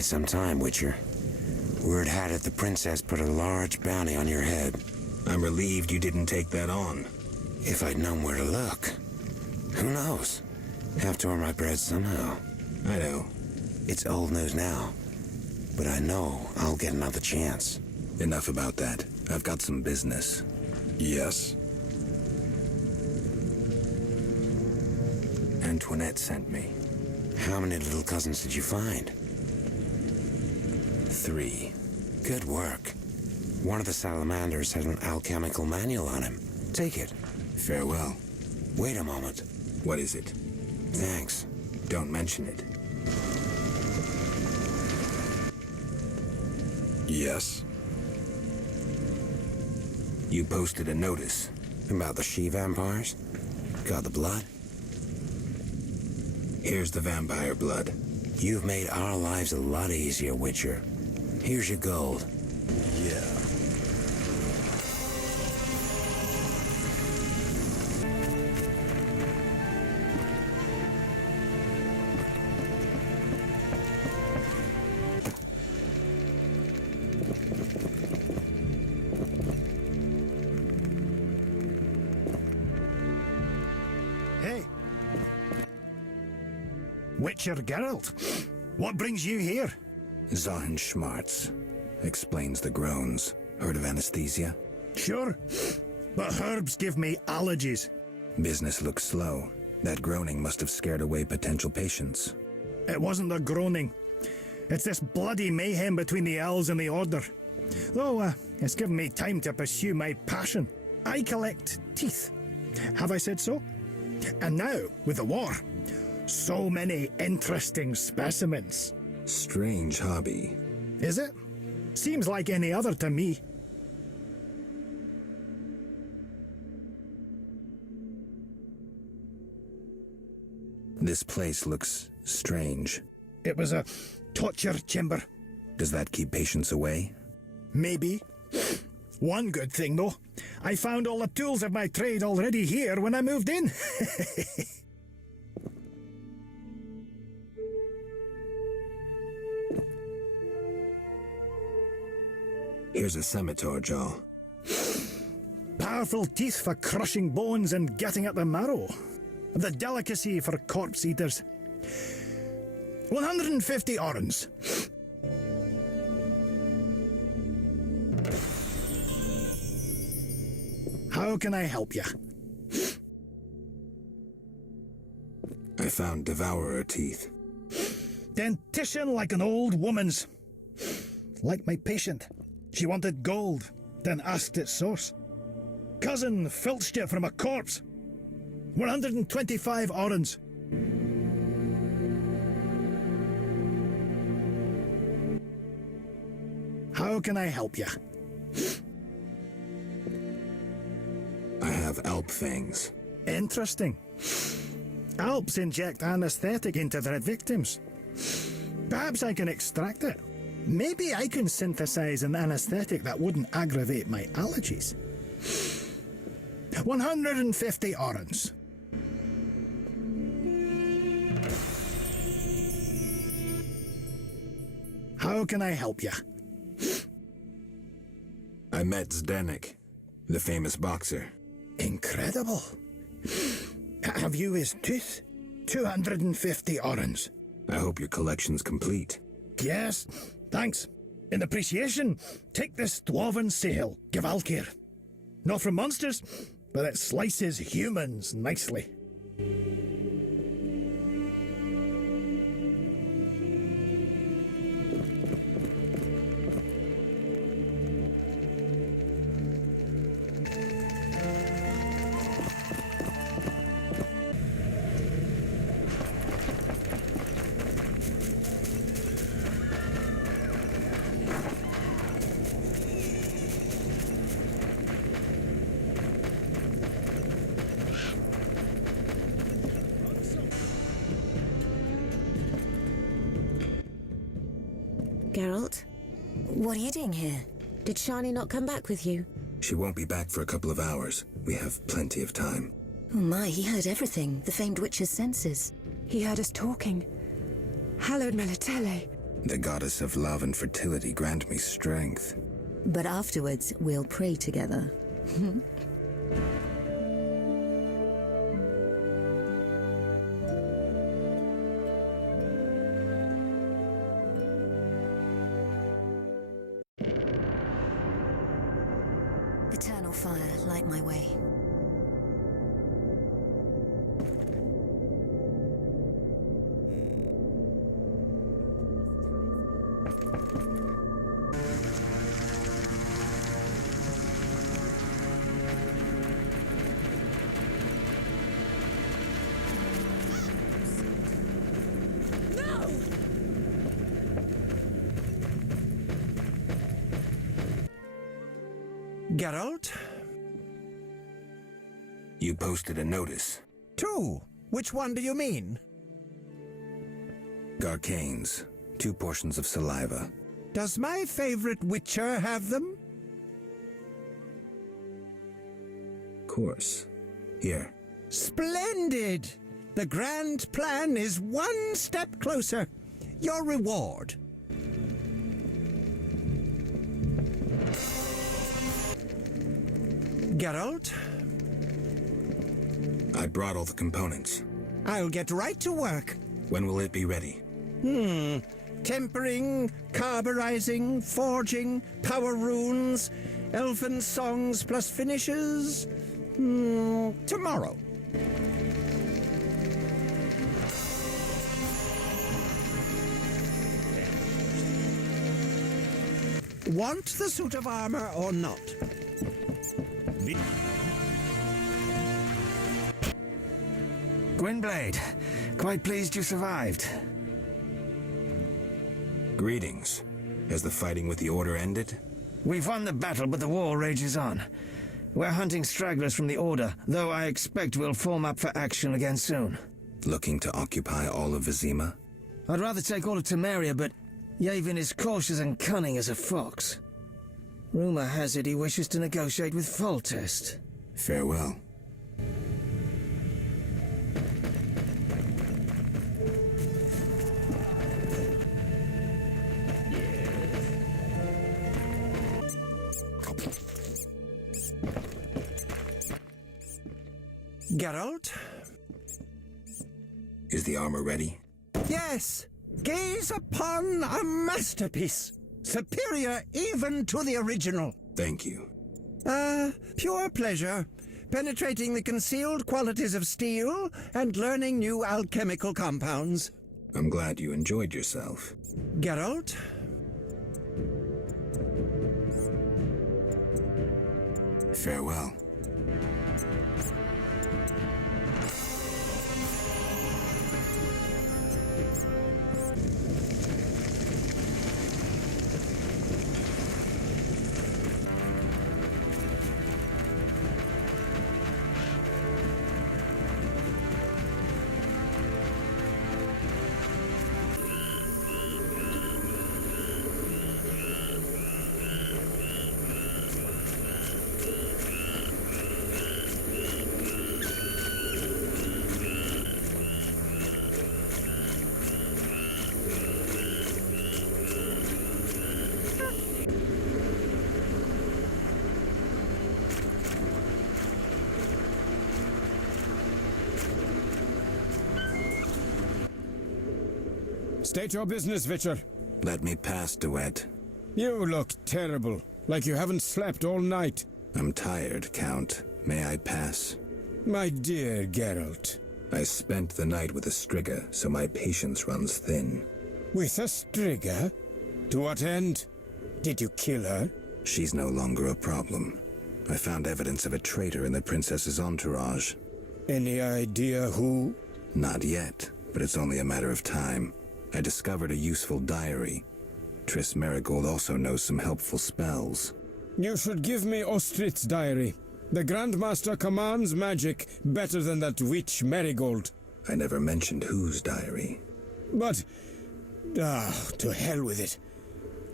quite some time, Witcher. Word had it the princess put a large bounty on your head. I'm relieved you didn't take that on. If I'd known where to look. Who knows? Have to earn my bread somehow. I know. It's old news now, but I know I'll get another chance. Enough about that. I've got some business. Yes? Antoinette sent me. How many little cousins did you find? 3. Good work. One of the salamanders had an alchemical manual on him. Take it. Farewell. Wait a moment. What is it? Thanks. Don't mention it. Yes? You posted a notice. About the she-vampires? Got the blood? Here's the vampire blood. You've made our lives a lot easier, Witcher. Here's your gold. Yeah. Hey. Witcher Geralt, what brings you here? Zahin Schmartz explains the groans. Heard of anesthesia? Sure, but herbs give me allergies. Business looks slow. That groaning must have scared away potential patients. It wasn't the groaning. It's this bloody mayhem between the elves and the Order. Though, it's given me time to pursue my passion. I collect teeth. Have I said so? And now, with the war, so many interesting specimens. Strange hobby. Is it? Seems like any other to me. This place looks strange. It was a torture chamber. Does that keep patients away? Maybe. One good thing, though, I found all the tools of my trade already here when I moved in. Here's a scimitar jaw. Powerful teeth for crushing bones and getting at the marrow. The delicacy for corpse eaters. 150 orens. How can I help you? I found devourer teeth. Dentition like an old woman's. Like my patient. She wanted gold, then asked its source. Cousin filched it from a corpse. 125 orens. How can I help you? I have Alp fangs. Interesting. Alps inject anesthetic into their victims. Perhaps I can extract it. Maybe I can synthesize an anesthetic that wouldn't aggravate my allergies. 150 orens. How can I help you? I met Zdenek, the famous boxer. Incredible. Have you his tooth? 250 orens. I hope your collection's complete. Yes, thanks. In appreciation, take this dwarven sail, Givalkir. Not from monsters, but it slices humans nicely. Geralt, what are you doing here? Did Shani not come back with you? She won't be back for a couple of hours. We have plenty of time. Oh my, he heard everything, the famed witch's senses. He heard us talking. Hallowed Melitele. The goddess of love and fertility grant me strength. But afterwards, we'll pray together. Eternal fire, light my way. Geralt? You posted a notice. 2. Which one do you mean? Garcanes. 2 portions of saliva. Does my favorite Witcher have them? Course. Here. Splendid! The grand plan is one step closer. Your reward. Geralt? I brought all the components. I'll get right to work. When will it be ready? Tempering, carburizing, forging, power runes, elfin songs plus finishes. Tomorrow. Want the suit of armor or not? Gwynblade, quite pleased you survived. Greetings. Has the fighting with the Order ended? We've won the battle, but the war rages on. We're hunting stragglers from the Order, though I expect we'll form up for action again soon. Looking to occupy all of Vizima? I'd rather take all of Temeria, but Yavin is cautious and cunning as a fox. Rumor has it he wishes to negotiate with Foltest. Farewell. Geralt? Is the armor ready? Yes! Gaze upon a masterpiece! Superior even to the original. Thank you. Pure pleasure. Penetrating the concealed qualities of steel and learning new alchemical compounds. I'm glad you enjoyed yourself. Geralt? Farewell. State your business, Witcher. Let me pass, Duet. You look terrible, like you haven't slept all night. I'm tired, Count. May I pass? My dear Geralt. I spent the night with a Striga, so my patience runs thin. With a Striga? To what end? Did you kill her? She's no longer a problem. I found evidence of a traitor in the princess's entourage. Any idea who? Not yet, but it's only a matter of time. I discovered a useful diary. Triss Merigold also knows some helpful spells. You should give me Ostrit's diary. The Grandmaster commands magic better than that witch Merigold. I never mentioned whose diary. But... to hell with it.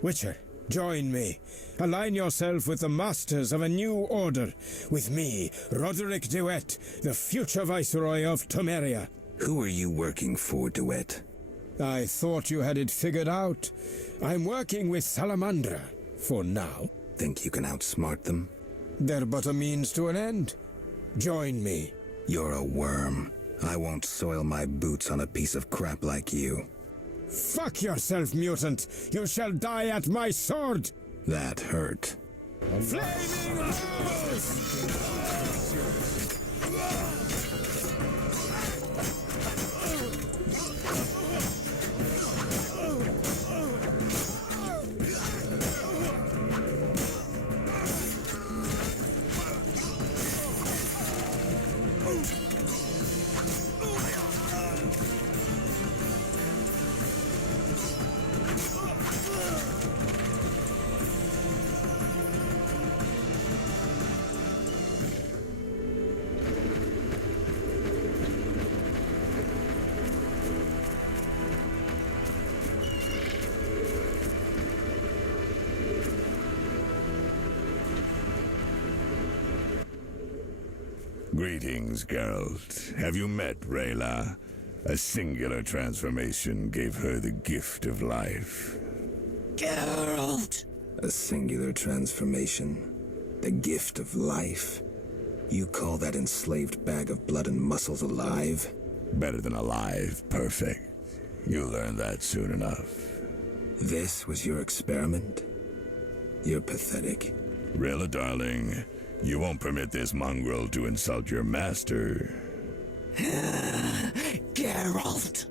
Witcher, join me. Align yourself with the masters of a new order. With me, Roderick Duet, the future Viceroy of Temeria. Who are you working for, Duet? I thought you had it figured out. I'm working with Salamandra, for now. Think you can outsmart them? They're but a means to an end. Join me. You're a worm. I won't soil my boots on a piece of crap like you. Fuck yourself, mutant! You shall die at my sword! That hurt. Flaming Arrows! Greetings, Geralt. Have you met Rayla? A singular transformation gave her the gift of life. Geralt! A singular transformation. The gift of life. You call that enslaved bag of blood and muscles alive? Better than alive, perfect. You'll learn that soon enough. This was your experiment? You're pathetic. Rayla, darling, you won't permit this mongrel to insult your master. Geralt!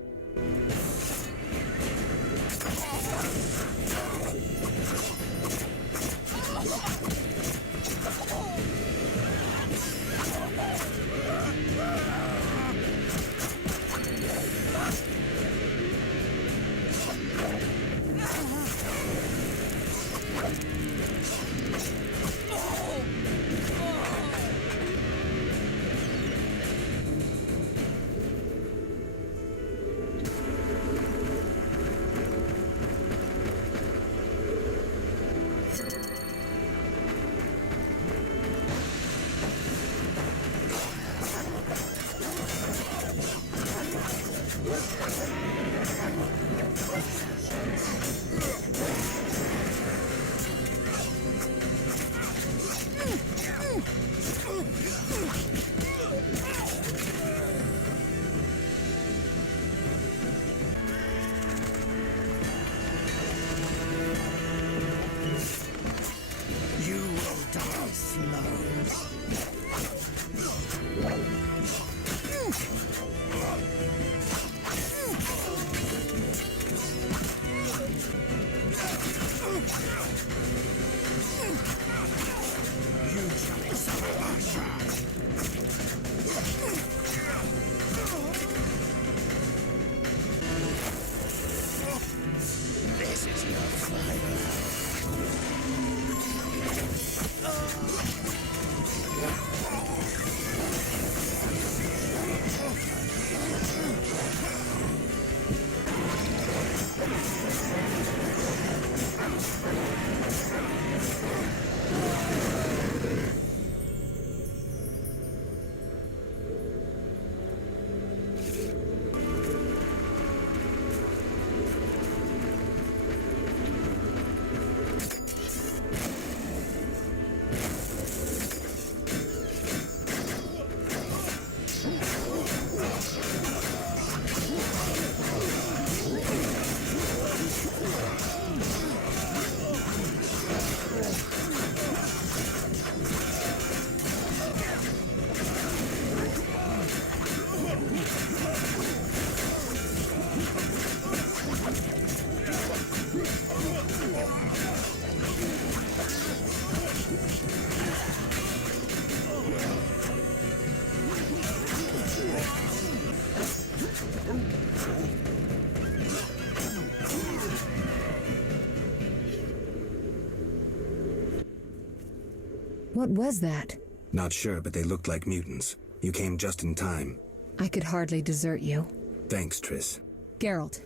What was that? Not sure, but they looked like mutants. You came just in time. I could hardly desert you. Thanks, Triss. Geralt,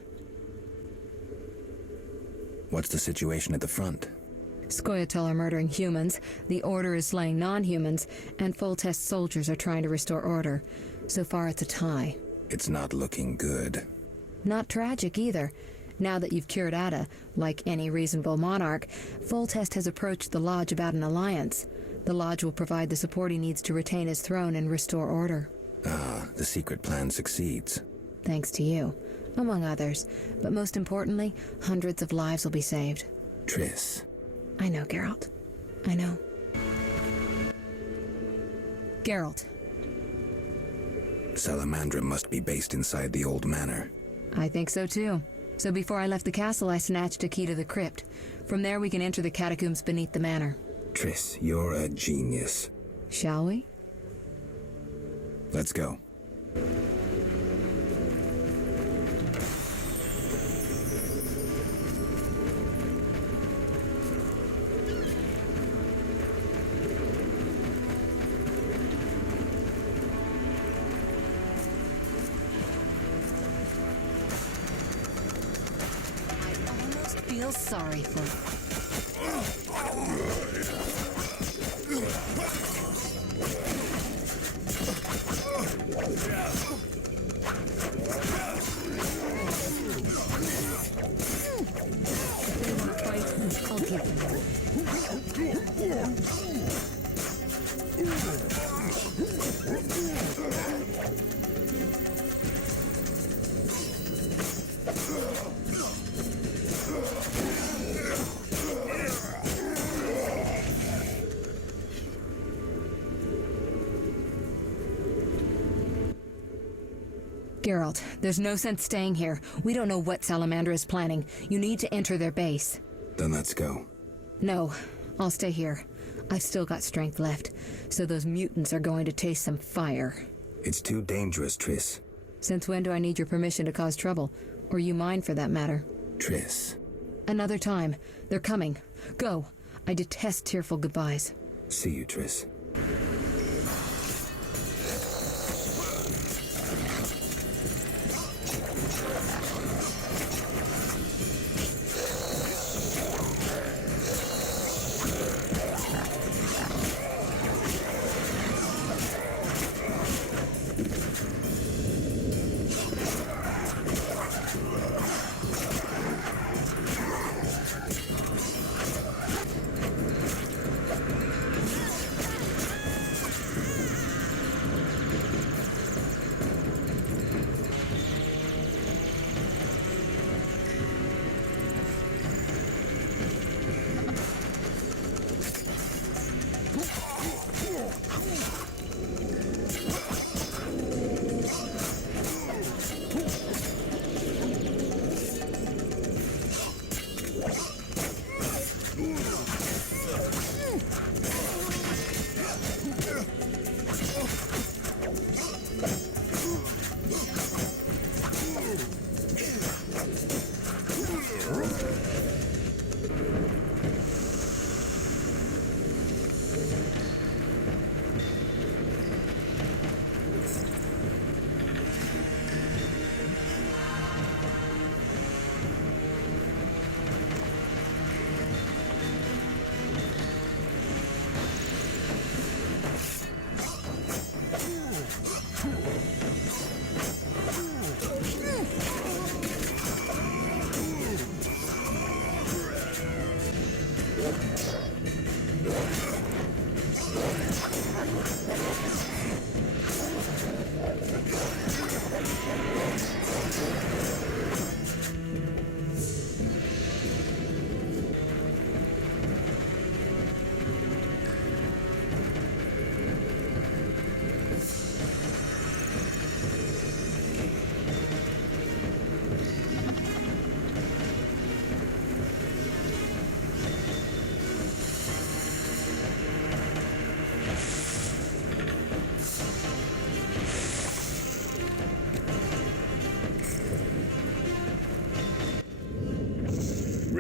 What's the situation at the front? Scoia'tael are murdering humans, the Order is slaying non-humans, and Foltest soldiers are trying to restore order. So far, it's a tie. It's not looking good. Not tragic either. Now that you've cured Ada, like any reasonable monarch, Foltest has approached the Lodge about an alliance. The Lodge will provide the support he needs to retain his throne and restore order. Ah, the secret plan succeeds. Thanks to you, among others. But most importantly, hundreds of lives will be saved. Triss. I know, Geralt. I know. Geralt, Salamandra must be based inside the old manor. I think so too. So before I left the castle, I snatched a key to the crypt. From there, we can enter the catacombs beneath the manor. Triss, you're a genius. Shall we? Let's go. Feel sorry for they want to fight, I'll give them. Geralt, there's no sense staying here. We don't know what Salamandra is planning. You need to enter their base. Then let's go. No, I'll stay here. I've still got strength left, so those mutants are going to taste some fire. It's too dangerous, Triss. Since when do I need your permission to cause trouble? Or you mine, for that matter? Triss. Another time. They're coming. Go. I detest tearful goodbyes. See you, Triss.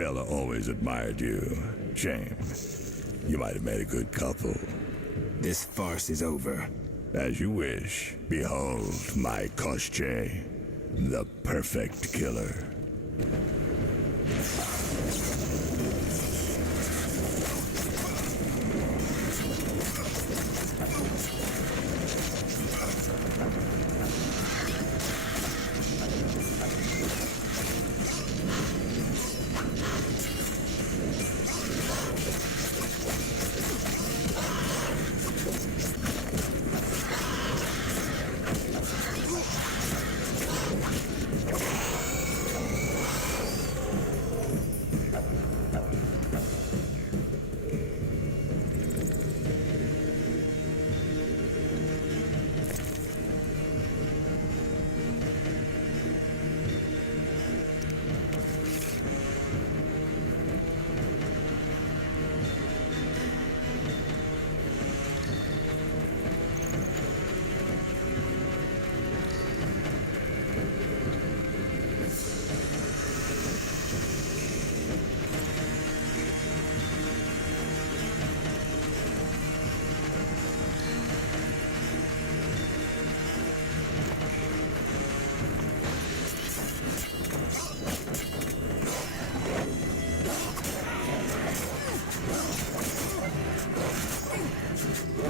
Rella always admired you. Shame. You might have made a good couple. This farce is over. As you wish. Behold my Koschei, the perfect killer. You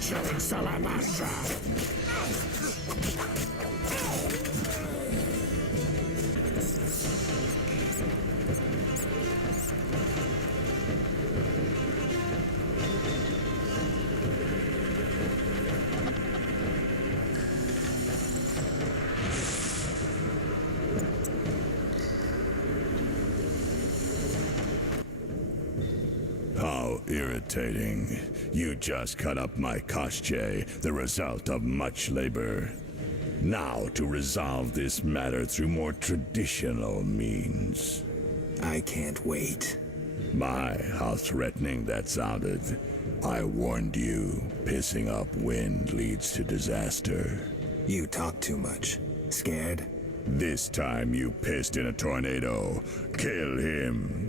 giant salamander! How irritating. You just cut up my Koshche, the result of much labor. Now to resolve this matter through more traditional means. I can't wait. My, how threatening that sounded. I warned you, pissing up wind leads to disaster. You talk too much. Scared? This time you pissed in a tornado. Kill him.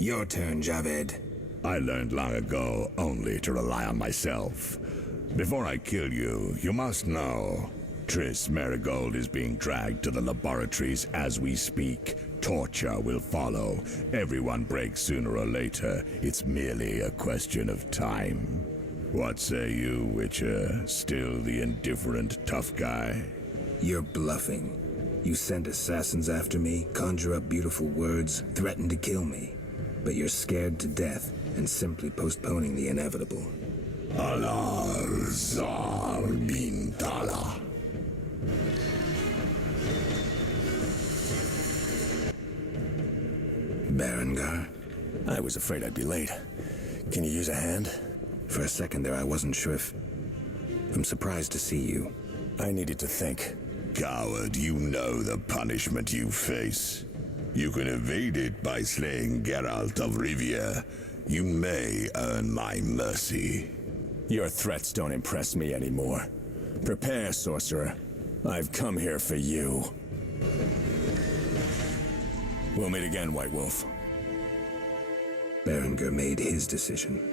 Your turn, Javed. I learned long ago only to rely on myself. Before I kill you, you must know. Triss Merigold is being dragged to the laboratories as we speak. Torture will follow. Everyone breaks sooner or later. It's merely a question of time. What say you, Witcher? Still the indifferent tough guy? You're bluffing. You send assassins after me, conjure up beautiful words, threaten to kill me. But you're scared to death and simply postponing the inevitable. Alar Zar bin Tala. Berengar? I was afraid I'd be late. Can you use a hand? For a second there, I wasn't sure if... I'm surprised to see you. I needed to think. Coward, you know the punishment you face. You can evade it by slaying Geralt of Rivia. You may earn my mercy. Your threats don't impress me anymore. Prepare, sorcerer. I've come here for you. We'll meet again, White Wolf. Berengar made his decision.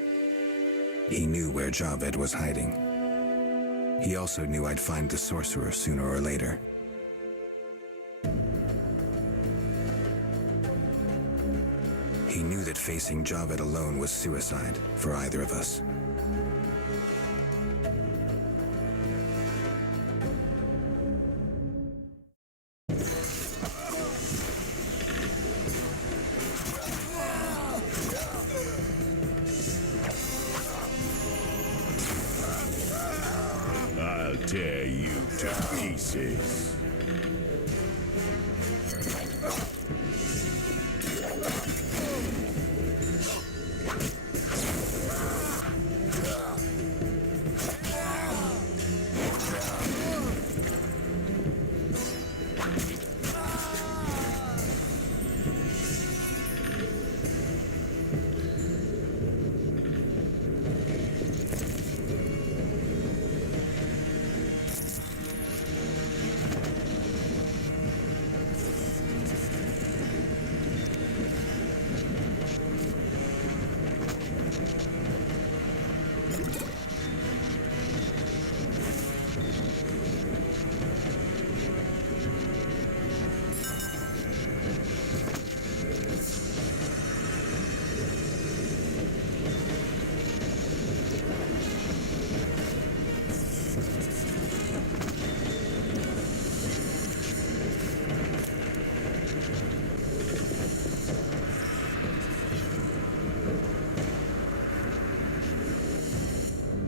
He knew where Javed was hiding. He also knew I'd find the sorcerer sooner or later. He knew that facing Javed alone was suicide for either of us. I'll tear you to pieces.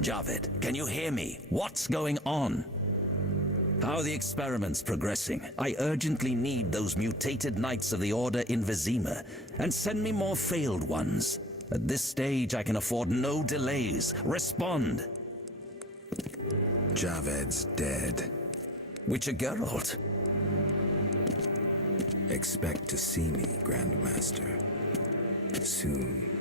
Javed, can you hear me? What's going on? How are the experiments progressing? I urgently need those mutated Knights of the Order in Vizima, and send me more failed ones. At this stage, I can afford no delays. Respond! Javed's dead. Witcher Geralt. Expect to see me, Grandmaster. Soon.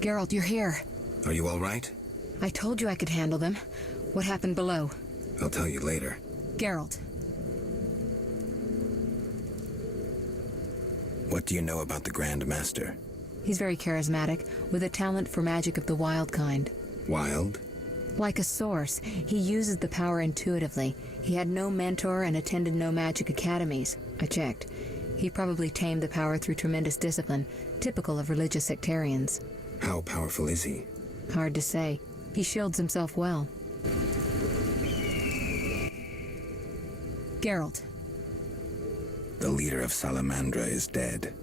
Geralt, you're here. Are you all right? I told you I could handle them. What happened below? I'll tell you later. Geralt. What do you know about the Grandmaster? He's very charismatic, with a talent for magic of the wild kind. Wild? Like a source, he uses the power intuitively. He had no mentor and attended no magic academies. I checked. He probably tamed the power through tremendous discipline, typical of religious sectarians. How powerful is he? Hard to say. He shields himself well. Geralt. The leader of Salamandra is dead.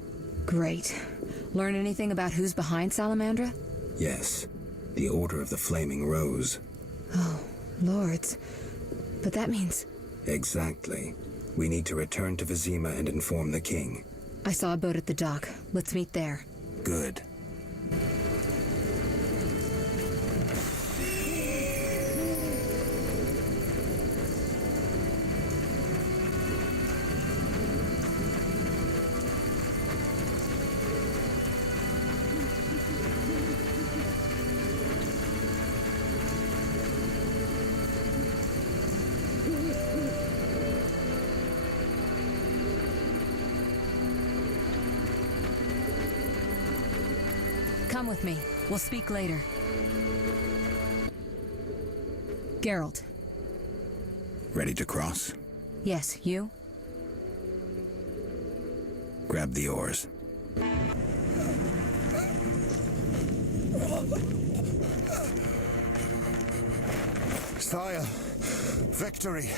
Great. Learn anything about who's behind Salamandra? Yes. The Order of the Flaming Rose. Oh, lords. But that means... Exactly. We need to return to Vizima and inform the king. I saw a boat at the dock. Let's meet there. Good. Come with me. We'll speak later. Geralt. Ready to cross? Yes, you? Grab the oars. Sire, victory.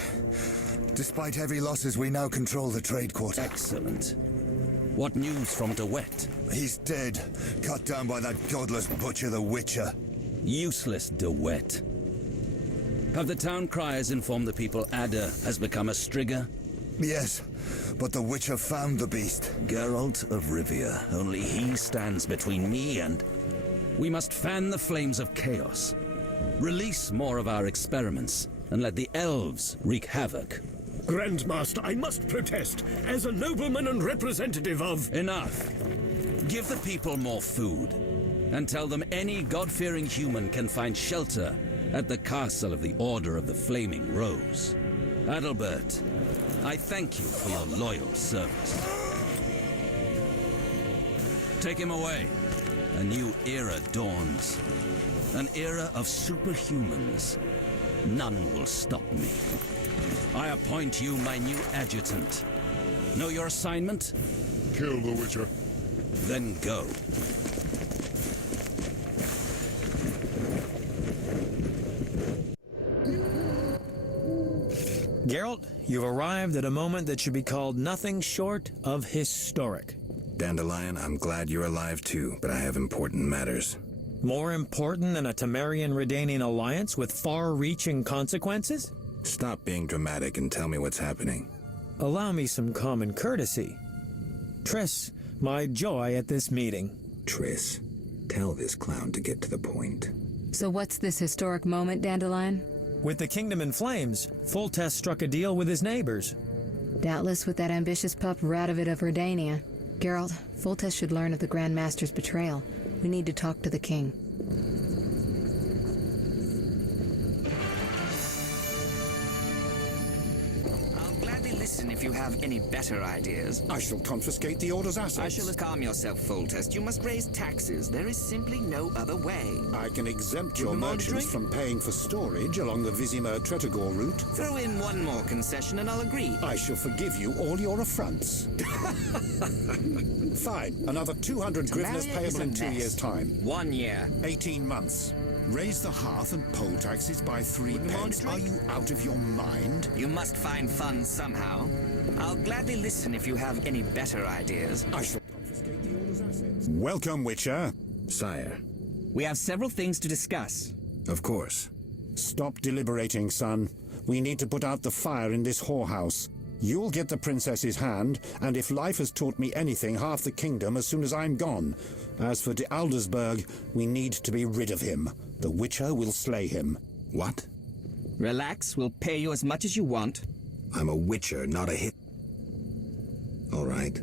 Despite heavy losses, we now control the trade quarter. Excellent. What news from DeWitt? He's dead, cut down by that godless butcher, the Witcher. Useless DeWitt. Have the town criers informed the people Ada has become a Striga? Yes, but the Witcher found the beast. Geralt of Rivia. Only he stands between me and... We must fan the flames of chaos. Release more of our experiments, and let the elves wreak havoc. Grandmaster, I must protest, as a nobleman and representative of... Enough. Give the people more food, and tell them any God-fearing human can find shelter at the castle of the Order of the Flaming Rose. Adalbert, I thank you for your loyal service. Take him away. A new era dawns. An era of superhumans. None will stop me. I appoint you my new adjutant. Know your assignment? Kill the Witcher. Then go. Geralt, you've arrived at a moment that should be called nothing short of historic. Dandelion, I'm glad you're alive too, but I have important matters. More important than a Temerian-Redanian alliance with far-reaching consequences? Stop being dramatic and tell me what's happening. Allow me some common courtesy. Triss, my joy at this meeting. Triss, tell this clown to get to the point. So what's this historic moment, Dandelion? With the kingdom in flames, Foltest struck a deal with his neighbors. Doubtless with that ambitious pup Radovid of Redania. Geralt, Foltest should learn of the Grand Master's betrayal. We need to talk to the king. Listen if you have any better ideas. I shall confiscate the Order's assets. I shall calm yourself, Foltest. You must raise taxes. There is simply no other way. I can exempt your merchants from paying for storage along the Vizima-Tretogor route. Throw in one more concession and I'll agree. I shall forgive you all your affronts. Fine. Another 200 grivnas payable in 2 years' time. 1 year. 18 months. Raise the hearth and poll taxes by 3 pence. Are you out of your mind? You must find funds somehow. I'll gladly listen if you have any better ideas. I shall confiscate the Welcome, Witcher. Sire. We have several things to discuss. Of course. Stop deliberating, son. We need to put out the fire in this whorehouse. You'll get the princess's hand, and if life has taught me anything, half the kingdom as soon as I'm gone. As for de Aldersberg, we need to be rid of him. The Witcher will slay him. What? Relax, we'll pay you as much as you want. I'm a Witcher, not a hit. All right.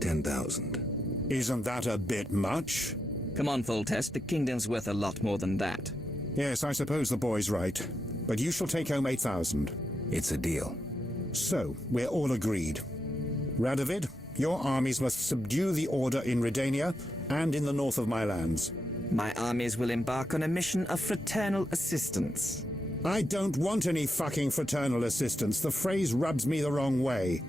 10,000. Isn't that a bit much? Come on, Foltest, the kingdom's worth a lot more than that. Yes, I suppose the boy's right. But you shall take home 8,000. It's a deal. So, we're all agreed. Radovid, your armies must subdue the Order in Redania and in the north of my lands. My armies will embark on a mission of fraternal assistance. I don't want any fucking fraternal assistance. The phrase rubs me the wrong way.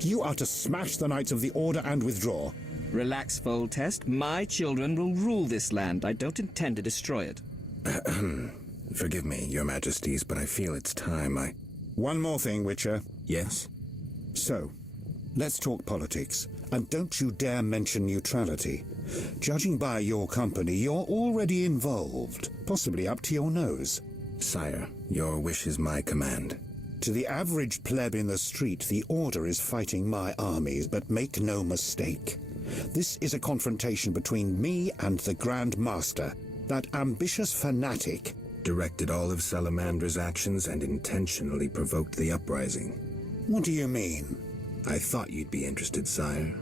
You are to smash the Knights of the Order and withdraw. Relax, Foltest. My children will rule this land. I don't intend to destroy it. Forgive me, your majesties, but I feel it's time One more thing, Witcher. Yes? So, let's talk politics. And don't you dare mention neutrality. Judging by your company, you're already involved. Possibly up to your nose. Sire, your wish is my command. To the average pleb in the street, the Order is fighting my armies, but make no mistake. This is a confrontation between me and the Grand Master, that ambitious fanatic. Directed all of Salamandra's actions and intentionally provoked the uprising. What do you mean? I thought you'd be interested, sire.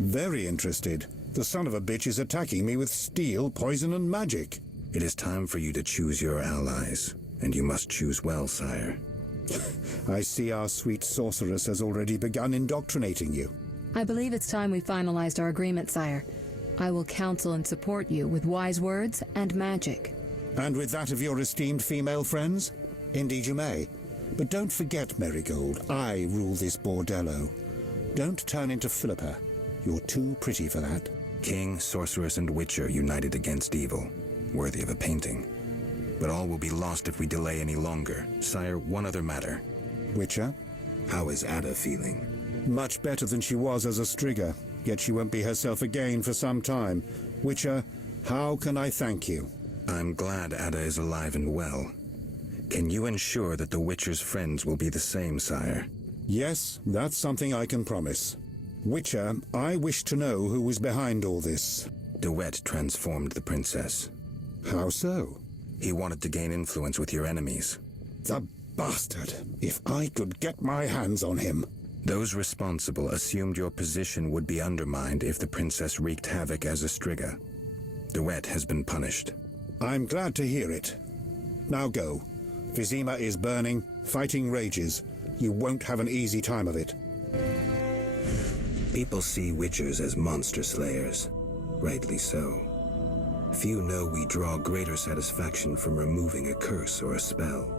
Very interested. The son of a bitch is attacking me with steel, poison, and magic. It is time for you to choose your allies, and you must choose well, sire. I see our sweet sorceress has already begun indoctrinating you. I believe it's time we finalized our agreement, sire. I will counsel and support you with wise words and magic. And with that of your esteemed female friends? Indeed you may. But don't forget, Marigold, I rule this bordello. Don't turn into Philippa. You're too pretty for that. King, sorceress, and witcher united against evil. Worthy of a painting. But all will be lost if we delay any longer. Sire, one other matter. Witcher? How is Ada feeling? Much better than she was as a Strigger, yet she won't be herself again for some time. Witcher, how can I thank you? I'm glad Ada is alive and well. Can you ensure that the Witcher's friends will be the same, sire? Yes, that's something I can promise. Witcher, I wish to know who was behind all this. De Wet transformed the princess. How so? He wanted to gain influence with your enemies. The bastard! If I could get my hands on him. Those responsible assumed your position would be undermined if the princess wreaked havoc as a Strigger. De Wet has been punished. I'm glad to hear it. Now go. Vizima is burning, fighting rages. You won't have an easy time of it. People see Witchers as monster slayers. Rightly so. Few know we draw greater satisfaction from removing a curse or a spell.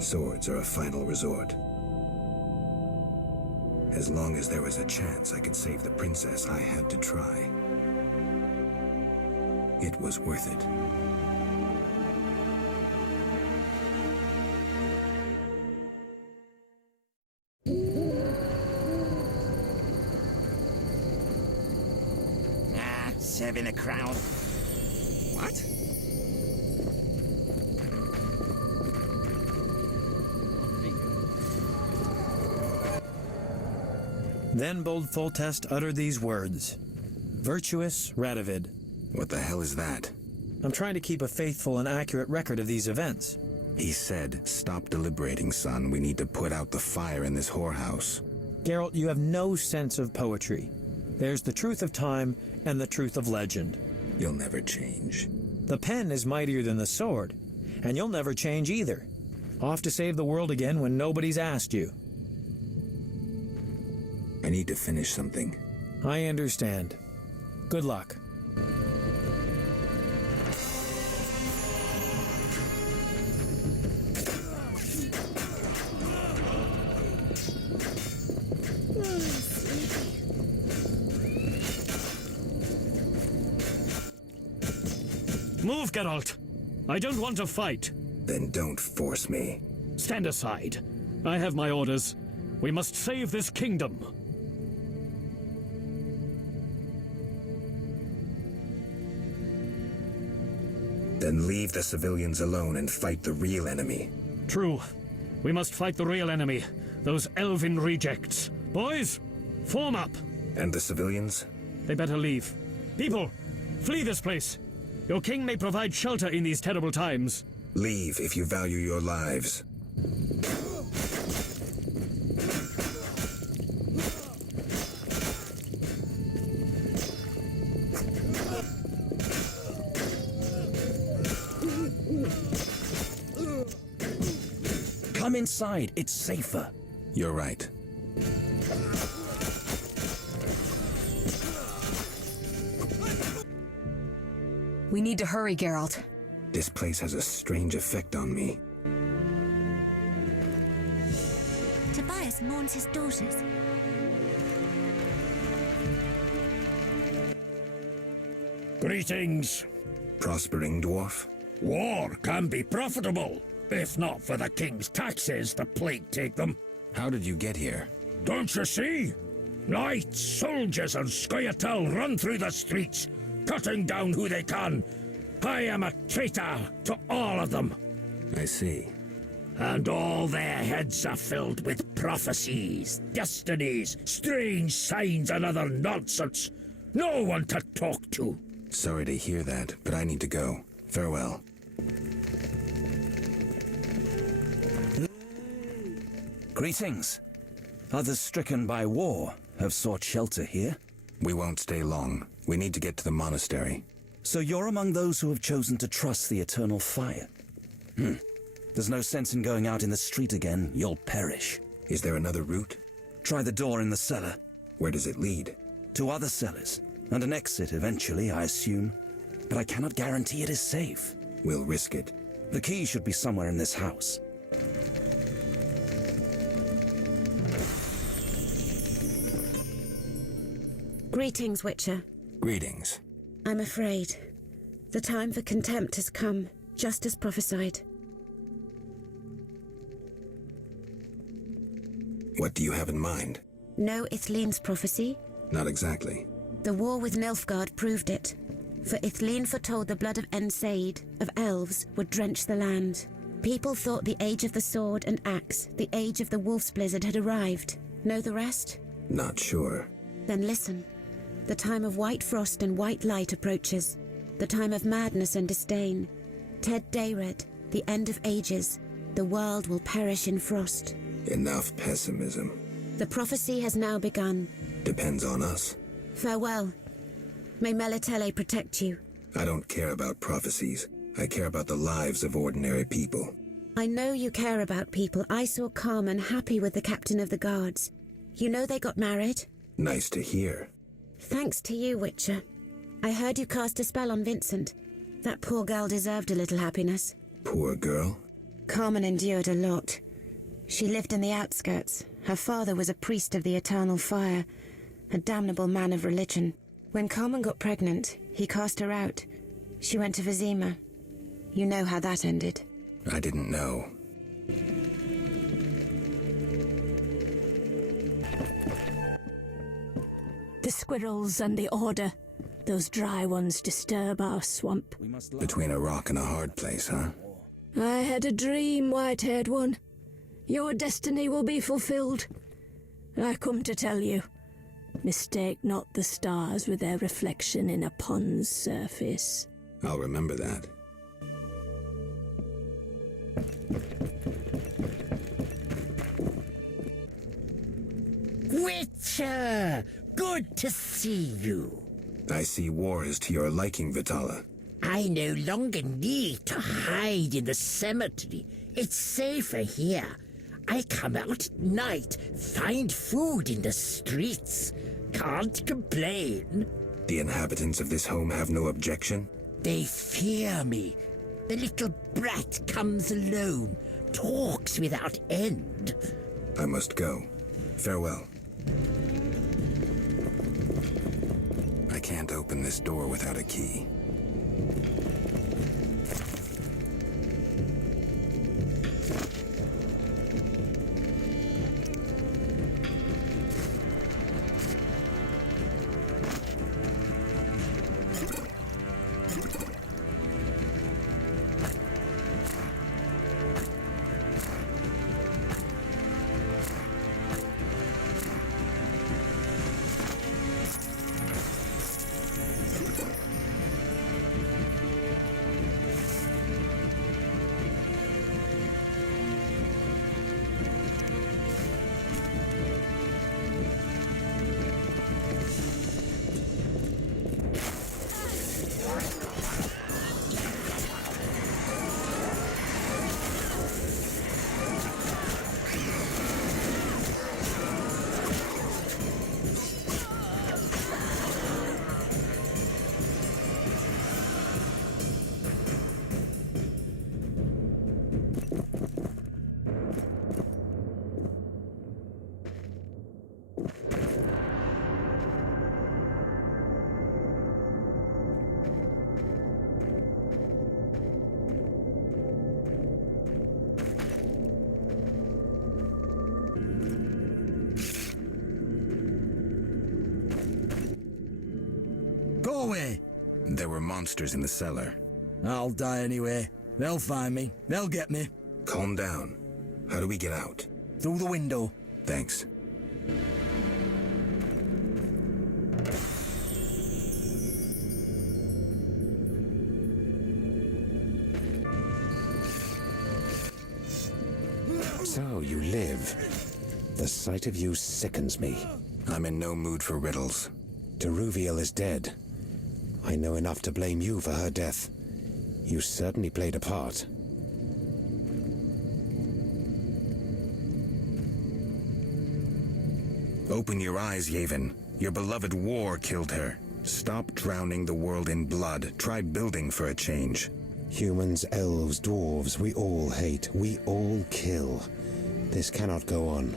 Swords are a final resort. As long as there was a chance I could save the princess, I had to try. It was worth it. Serving a crowd. What? Then bold Foltest uttered these words. Virtuous Radovid. What the hell is that? I'm trying to keep a faithful and accurate record of these events. He said, "Stop deliberating, son. We need to put out the fire in this whorehouse." Geralt, you have no sense of poetry. There's the truth of time and the truth of legend. You'll never change. The pen is mightier than the sword, and you'll never change either. Off to save the world again when nobody's asked you. I need to finish something. I understand. Good luck. Move, Geralt. I don't want to fight. Then don't force me. Stand aside. I have my orders. We must save this kingdom. Then leave the civilians alone and fight the real enemy. True. We must fight the real enemy, those elven rejects. Boys, form up. And the civilians? They better leave. People, flee this place. Your king may provide shelter in these terrible times. Leave if you value your lives. Come inside, it's safer. You're right. We need to hurry, Geralt. This place has a strange effect on me. Tobias mourns his daughters. Greetings. Prospering dwarf? War can be profitable. If not for the king's taxes, the plague take them. How did you get here? Don't you see? Knights, soldiers, and Scoia'tael run through the streets, cutting down who they can. I am a traitor to all of them. I see. And all their heads are filled with prophecies, destinies, strange signs, and other nonsense. No one to talk to. Sorry to hear that, but I need to go. Farewell. Greetings. Others stricken by war have sought shelter here. We won't stay long. We need to get to the monastery. So you're among those who have chosen to trust the eternal fire. There's no sense in going out in the street again. You'll perish. Is there another route? Try the door in the cellar. Where does it lead? To other cellars, and an exit eventually, I assume. But I cannot guarantee it is safe. We'll risk it. The key should be somewhere in this house. Greetings, Witcher. Greetings. I'm afraid. The time for contempt has come, just as prophesied. What do you have in mind? Know Ithleen's prophecy? Not exactly. The war with Nilfgaard proved it. For Ithleen foretold the blood of Ensaid, of elves, would drench the land. People thought the age of the sword and axe, the age of the wolf's blizzard had arrived. Know the rest? Not sure. Then listen. The time of white frost and white light approaches. The time of madness and disdain. Ted Dayred, the end of ages. The world will perish in frost. Enough pessimism. The prophecy has now begun. Depends on us. Farewell. May Melitele protect you. I don't care about prophecies. I care about the lives of ordinary people. I know you care about people. I saw Carmen happy with the captain of the guards. You know they got married? Nice to hear. Thanks to you, Witcher. I heard you cast a spell on Vincent. That poor girl deserved a little happiness. Poor girl? Carmen endured a lot. She lived in the outskirts. Her father was a priest of the eternal fire, a damnable man of religion. When Carmen got pregnant, he cast her out. She went to Vizima. You know how that ended. I didn't know. The squirrels and the Order. Those dry ones disturb our swamp. Between a rock and a hard place, huh? I had a dream, white-haired one. Your destiny will be fulfilled. I come to tell you. Mistake not the stars with their reflection in a pond's surface. I'll remember that. Witcher! Good to see you. I see war is to your liking, Vitala. I no longer need to hide in the cemetery. It's safer here. I come out at night, find food in the streets. Can't complain. The inhabitants of this home have no objection? They fear me. The little brat comes alone, talks without end. I must go. Farewell. I can't open this door without a key. doorway? There were monsters in the cellar. I'll die anyway. They'll find me. They'll get me. Calm down. How do we get out? Through the window. Thanks. So you live. The sight of you sickens me. I'm in no mood for riddles. Deruviel is dead. I know enough to blame you for her death. You certainly played a part. Open your eyes, Yavin. Your beloved war killed her. Stop drowning the world in blood. Try building for a change. Humans, elves, dwarves, we all hate. We all kill. This cannot go on.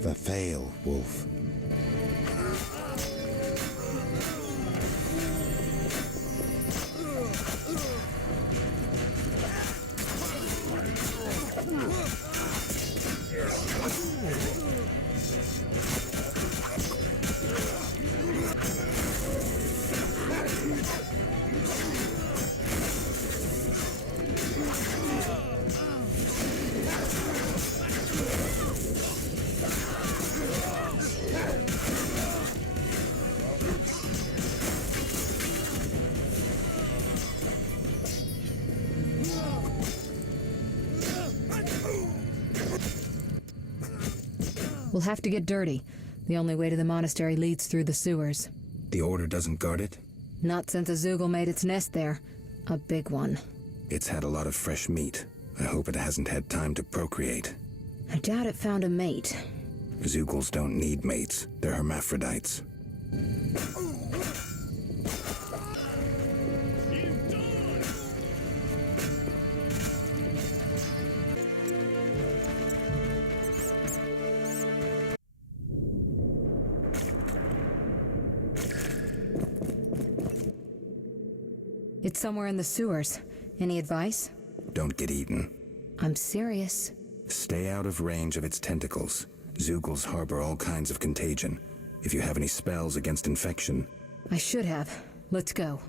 Verfail, Wolf. We'll have to get dirty. The only way to the monastery leads through the sewers. The Order doesn't guard it? Not since Azugel made its nest there. A big one. It's had a lot of fresh meat. I hope it hasn't had time to procreate. I doubt it found a mate. Zugals don't need mates. They're hermaphrodites. It's somewhere in the sewers. Any advice? Don't get eaten. I'm serious. Stay out of range of its tentacles. Zugals harbor all kinds of contagion. If you have any spells against infection... I should have. Let's go.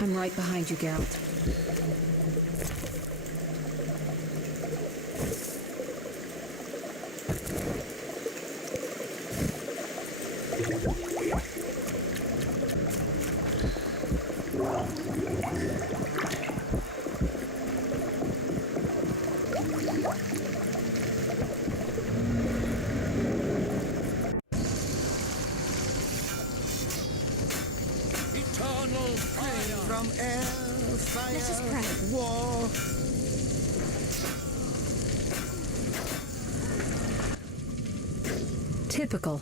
I'm right behind you, Geralt. eternal flame from fire, Let us pray. war. Typical.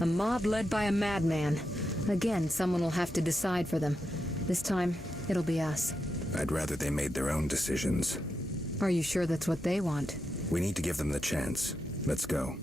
A mob led by a madman. Again, someone will have to decide for them. This time, it'll be us. I'd rather they made their own decisions. Are you sure that's what they want? We need to give them the chance. Let's go.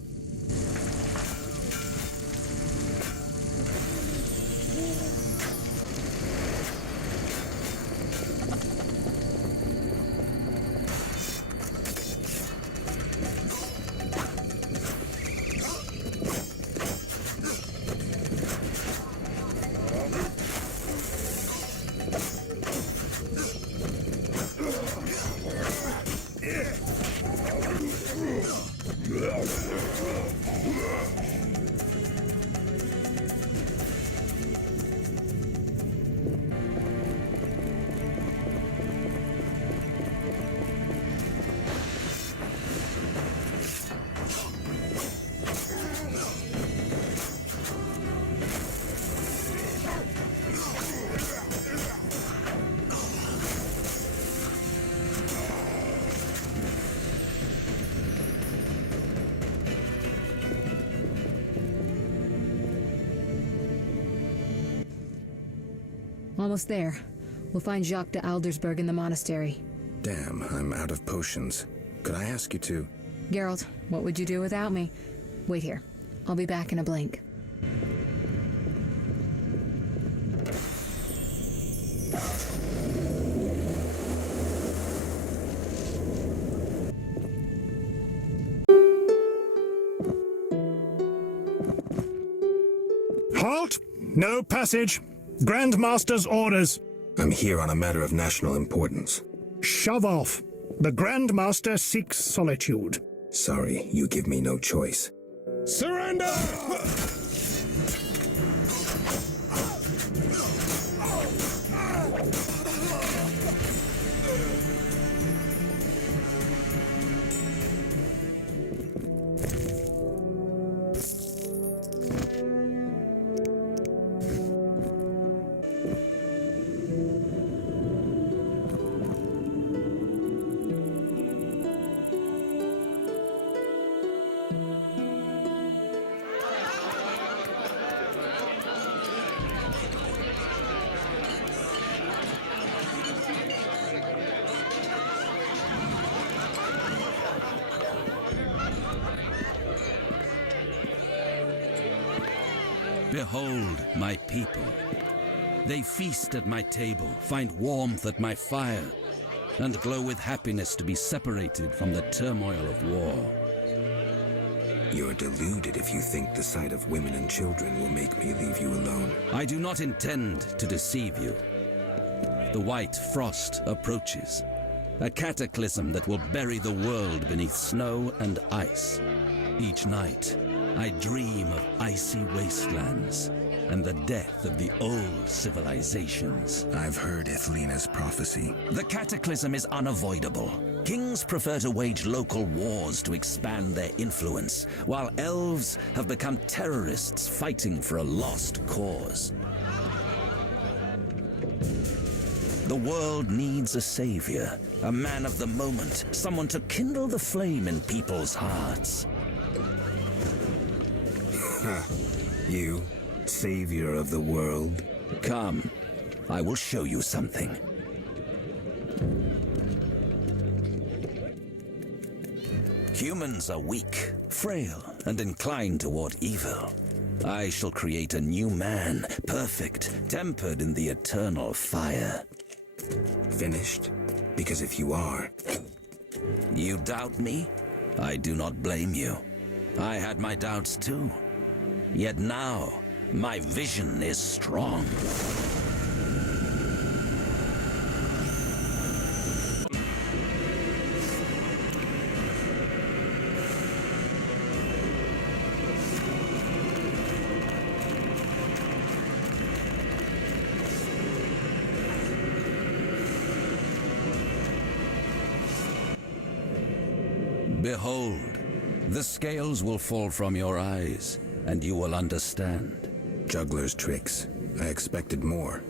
Almost there. We'll find Jacques de Aldersberg in the monastery. Damn, I'm out of potions. Could I ask you to? Geralt, what would you do without me? Wait here. I'll be back in a blink. Halt! No passage. Grandmaster's orders. I'm here on a matter of national importance. Shove off. The Grandmaster seeks solitude. Sorry, you give me no choice. Surrender! Behold my people. They feast at my table, find warmth at my fire, and glow with happiness to be separated from the turmoil of war. You're deluded if you think the sight of women and children will make me leave you alone. I do not intend to deceive you. The white frost approaches, a cataclysm that will bury the world beneath snow and ice. Each night, I dream of icy wastelands and the death of the old civilizations. I've heard Ethelina's prophecy. The cataclysm is unavoidable. Kings prefer to wage local wars to expand their influence, while elves have become terrorists fighting for a lost cause. The world needs a savior, a man of the moment, someone to kindle the flame in people's hearts. You, savior of the world? Come, I will show you something. Humans are weak, frail, and inclined toward evil. I shall create a new man, perfect, tempered in the eternal fire. Finished? Because if you are... You doubt me? I do not blame you. I had my doubts too. Yet now, my vision is strong. Behold, the scales will fall from your eyes, and you will understand. Juggler's tricks. I expected more.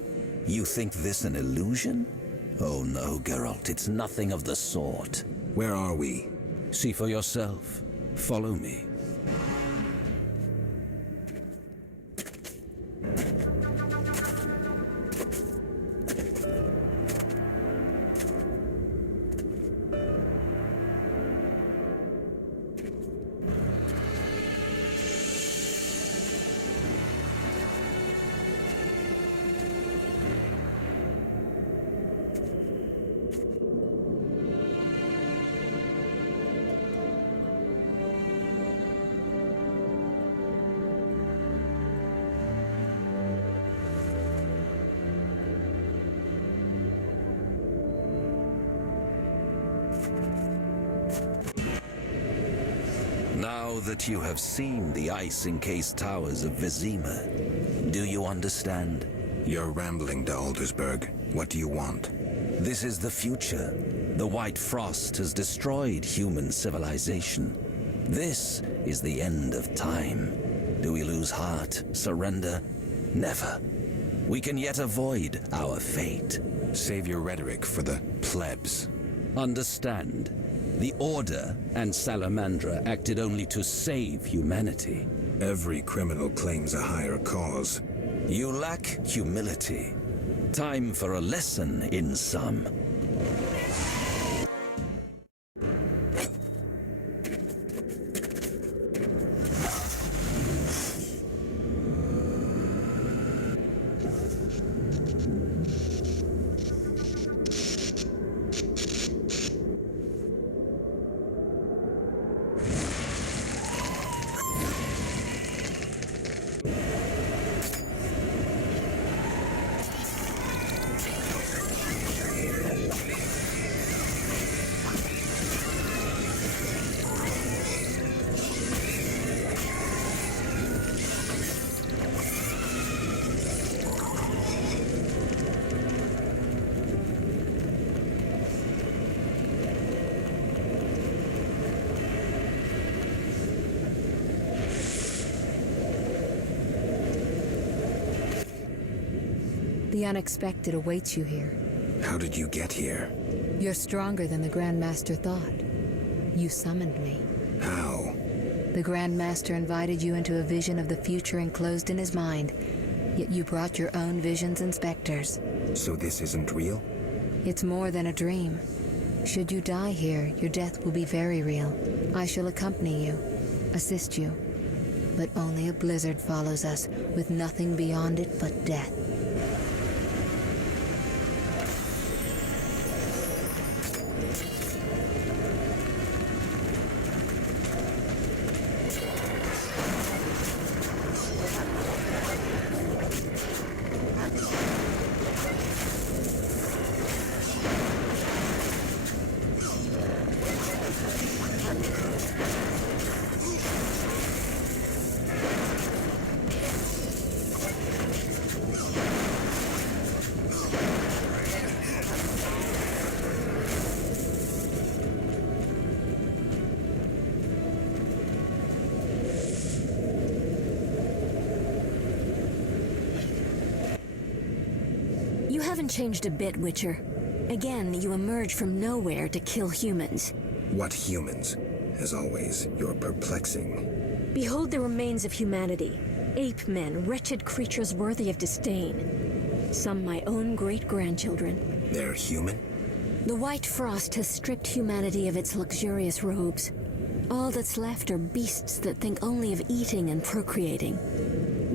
You think this an illusion? Oh no, Geralt, it's nothing of the sort. Where are we? See for yourself. Follow me. Now that you have seen the ice-encased towers of Vizima, do you understand? You're rambling, de Aldersberg. What do you want? This is the future. The White Frost has destroyed human civilization. This is the end of time. Do we lose heart, surrender? Never. We can yet avoid our fate. Save your rhetoric for the plebs. Understand, the Order and Salamandra acted only to save humanity. Every criminal claims a higher cause. You lack humility. Time for a lesson in some. The unexpected awaits you here. How did you get here? You're stronger than the Grand Master thought. You summoned me. How? The Grand Master invited you into a vision of the future enclosed in his mind, yet you brought your own visions and specters. So this isn't real? It's more than a dream. Should you die here, your death will be very real. I shall accompany you, assist you. But only a blizzard follows us, with nothing beyond it but death. You haven't changed a bit, Witcher. Again, you emerge from nowhere to kill humans. What humans? As always, you're perplexing. Behold the remains of humanity. Ape men, wretched creatures worthy of disdain. Some my own great-grandchildren. They're human? The White Frost has stripped humanity of its luxurious robes. All that's left are beasts that think only of eating and procreating.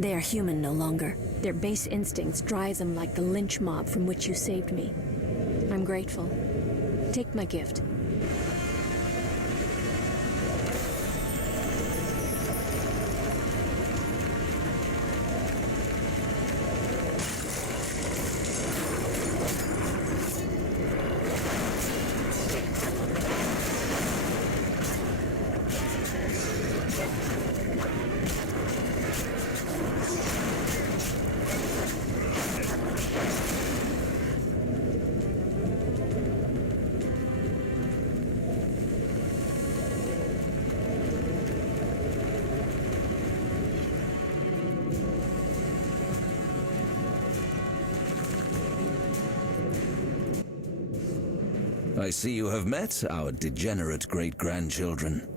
They are human no longer. Their base instincts drive them like the lynch mob from which you saved me. I'm grateful. Take my gift. I see you have met our degenerate great-grandchildren.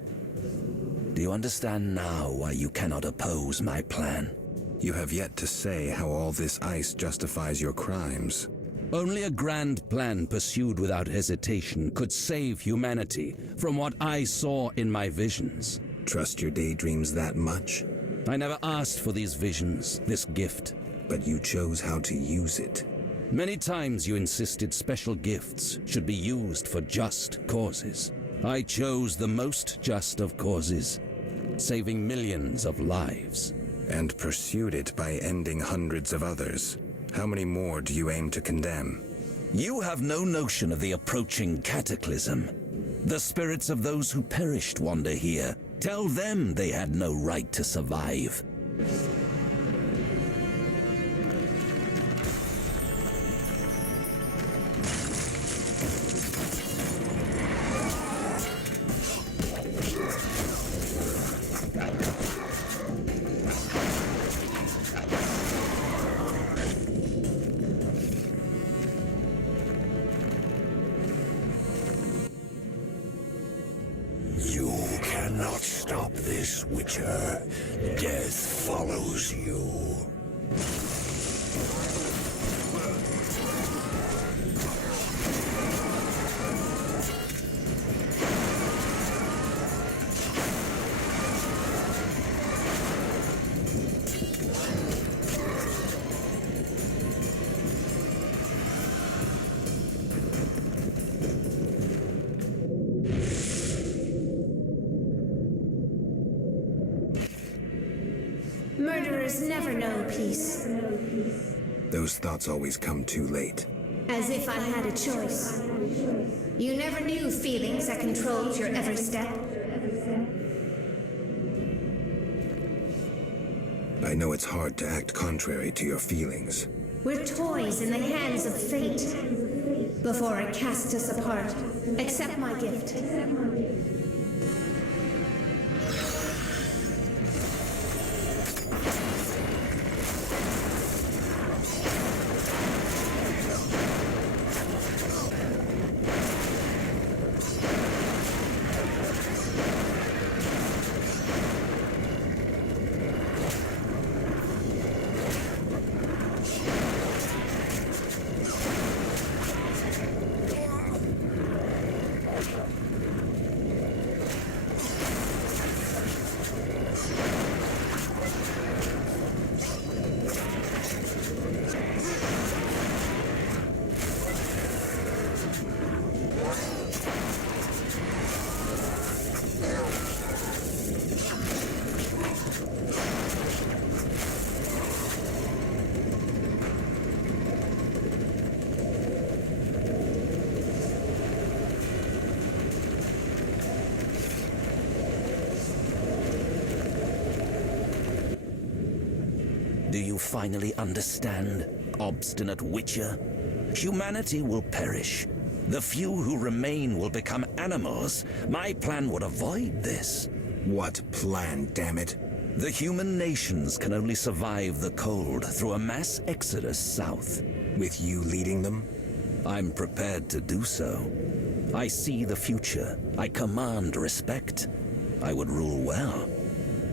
Do you understand now why you cannot oppose my plan? You have yet to say how all this ice justifies your crimes. Only a grand plan pursued without hesitation could save humanity from what I saw in my visions. Trust your daydreams that much? I never asked for these visions, this gift. But you chose how to use it. Many times you insisted special gifts should be used for just causes. I chose the most just of causes, saving millions of lives. And pursued it by ending hundreds of others. How many more do you aim to condemn? You have no notion of the approaching cataclysm. The spirits of those who perished wander here. Tell them they had no right to survive. You cannot stop this, Witcher. Death follows you. Murderers never know peace. Those thoughts always come too late. As if I had a choice. You never knew feelings that controlled your every step. I know it's hard to act contrary to your feelings. We're toys in the hands of fate. Before it casts us apart, accept my gift. Do you finally understand, obstinate Witcher? Humanity will perish. The few who remain will become animals. My plan would avoid this. What plan, damn it? The human nations can only survive the cold through a mass exodus south. With you leading them? I'm prepared to do so. I see the future. I command respect. I would rule well.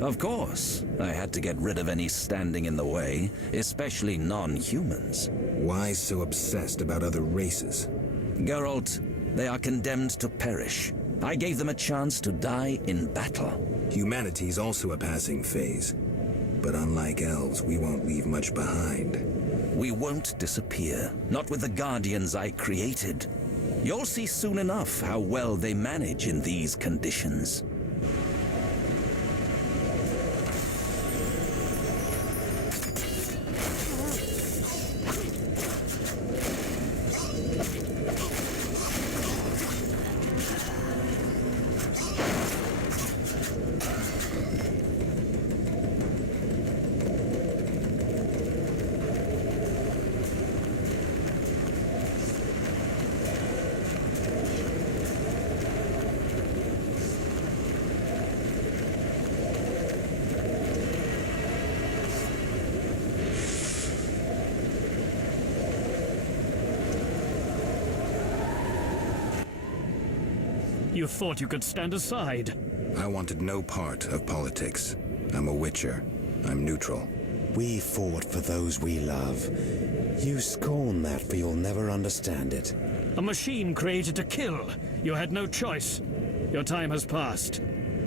Of course, I had to get rid of any standing in the way, especially non-humans. Why so obsessed about other races? Geralt, they are condemned to perish. I gave them a chance to die in battle. Humanity's also a passing phase. But unlike elves, we won't leave much behind. We won't disappear, not with the Guardians I created. You'll see soon enough how well they manage in these conditions. You thought you could stand aside. I wanted no part of politics. I'm a witcher. I'm neutral. We fought for those we love. You scorn that, for you'll never understand it. A machine created to kill. You had no choice. Your time has passed.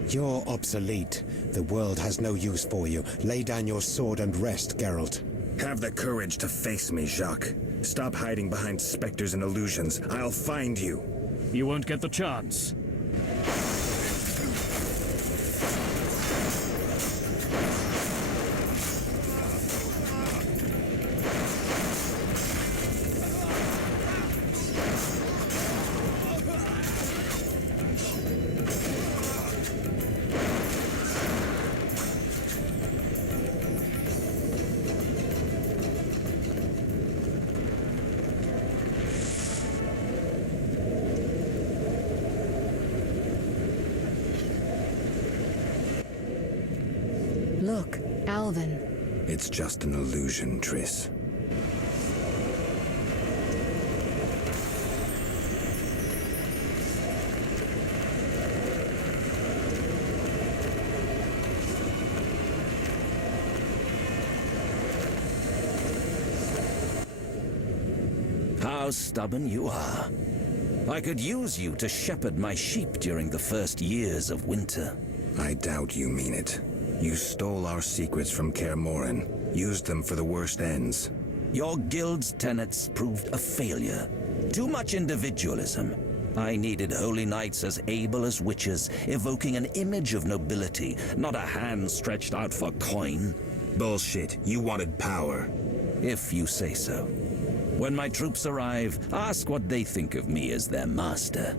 You're obsolete. The world has no use for you. Lay down your sword and rest, Geralt. Have the courage to face me, Jacques. Stop hiding behind specters and illusions. I'll find you. You won't get the chance. Look, Alvin. It's just an illusion, Triss. How stubborn you are. I could use you to shepherd my sheep during the first years of winter. I doubt you mean it. You stole our secrets from Kaer Morhen, used them for the worst ends. Your guild's tenets proved a failure. Too much individualism. I needed holy knights as able as witches, evoking an image of nobility, not a hand stretched out for coin. Bullshit. You wanted power. If you say so. When my troops arrive, ask what they think of me as their master.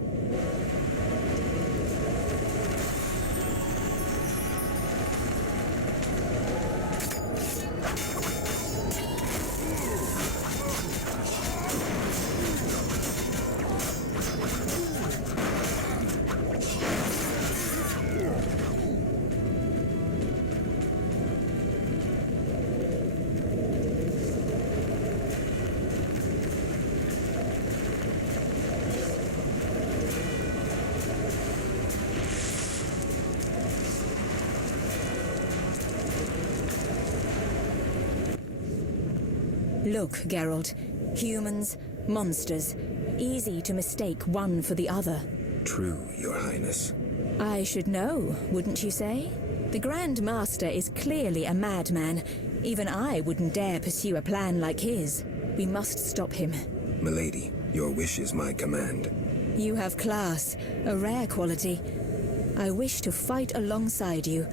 Look, Geralt. Humans, monsters. Easy to mistake one for the other. True, Your Highness. I should know, wouldn't you say? The Grand Master is clearly a madman. Even I wouldn't dare pursue a plan like his. We must stop him. Milady, your wish is my command. You have class, a rare quality. I wish to fight alongside you.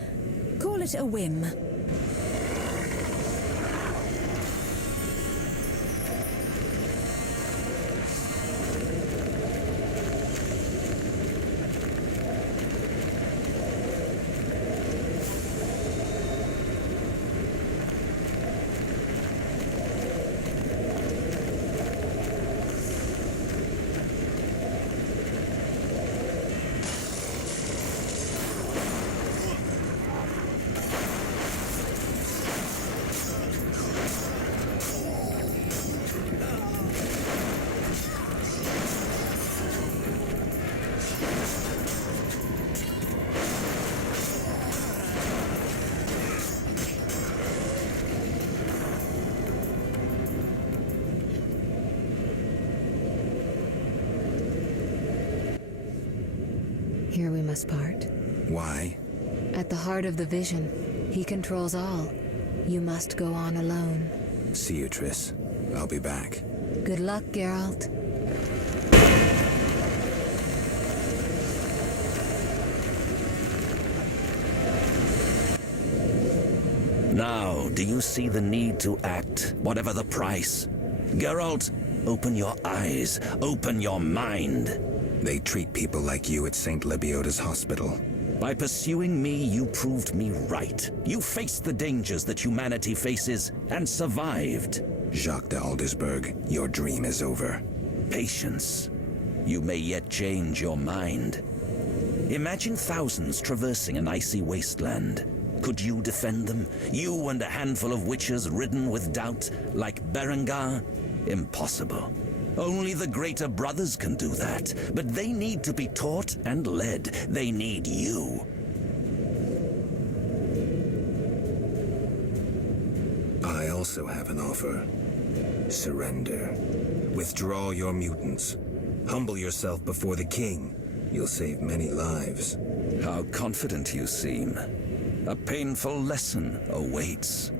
Call it a whim. Here we must part. Why? At the heart of the vision, he controls all. You must go on alone. See you, Triss. I'll be back. Good luck, Geralt. Now, do you see the need to act, whatever the price? Geralt, open your eyes, open your mind. They treat people like you at St. Lebioda's hospital. By pursuing me, you proved me right. You faced the dangers that humanity faces and survived. Jacques de Aldersberg, your dream is over. Patience. You may yet change your mind. Imagine thousands traversing an icy wasteland. Could you defend them? You and a handful of witches ridden with doubt, like Berengar? Impossible. Only the greater brothers can do that, but they need to be taught and led. They need you. I also have an offer. Surrender. Withdraw your mutants. Humble yourself before the king. You'll save many lives. How confident you seem. A painful lesson awaits.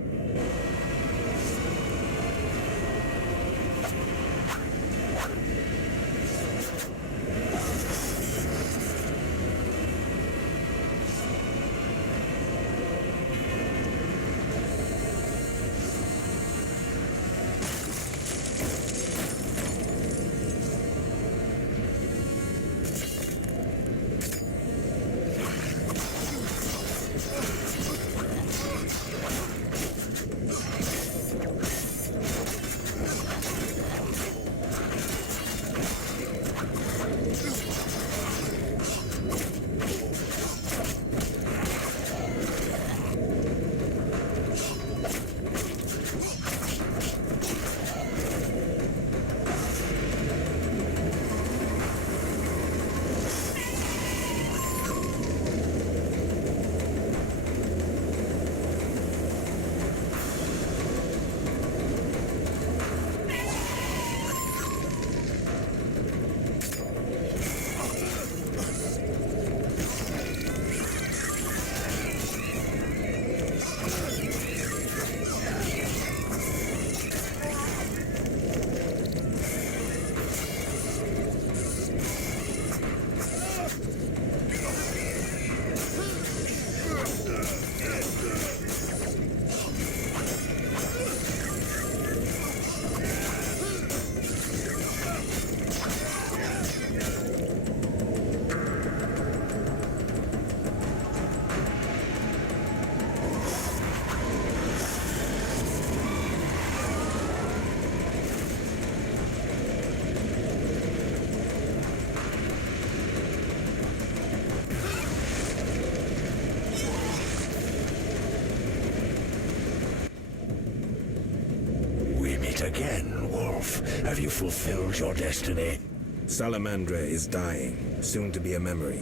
Again, Wolf. Have you fulfilled your destiny? Salamandra is dying, soon to be a memory.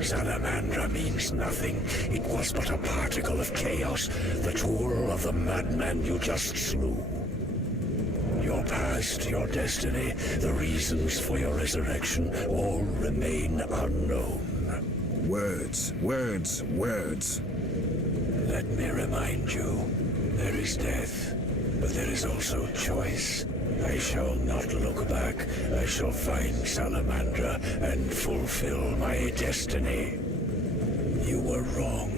Salamandra means nothing. It was but a particle of chaos, the tool of the madman you just slew. Your past, your destiny, the reasons for your resurrection all remain unknown. Words, words, words. Let me remind you, there is death. But there is also choice. I shall not look back. I shall find Salamandra and fulfill my destiny. You were wrong.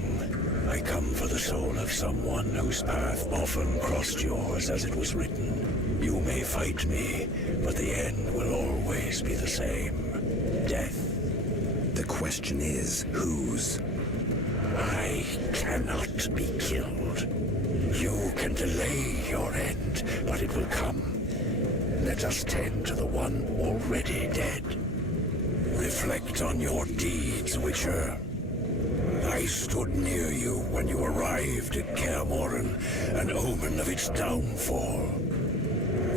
I come for the soul of someone whose path often crossed yours as it was written. You may fight me, but the end will always be the same. Death. The question is, whose? I cannot be killed. You can delay your end, but it will come. Let us tend to the one already dead. Reflect on your deeds, Witcher. I stood near you when you arrived at Kaer Morhen, an omen of its downfall.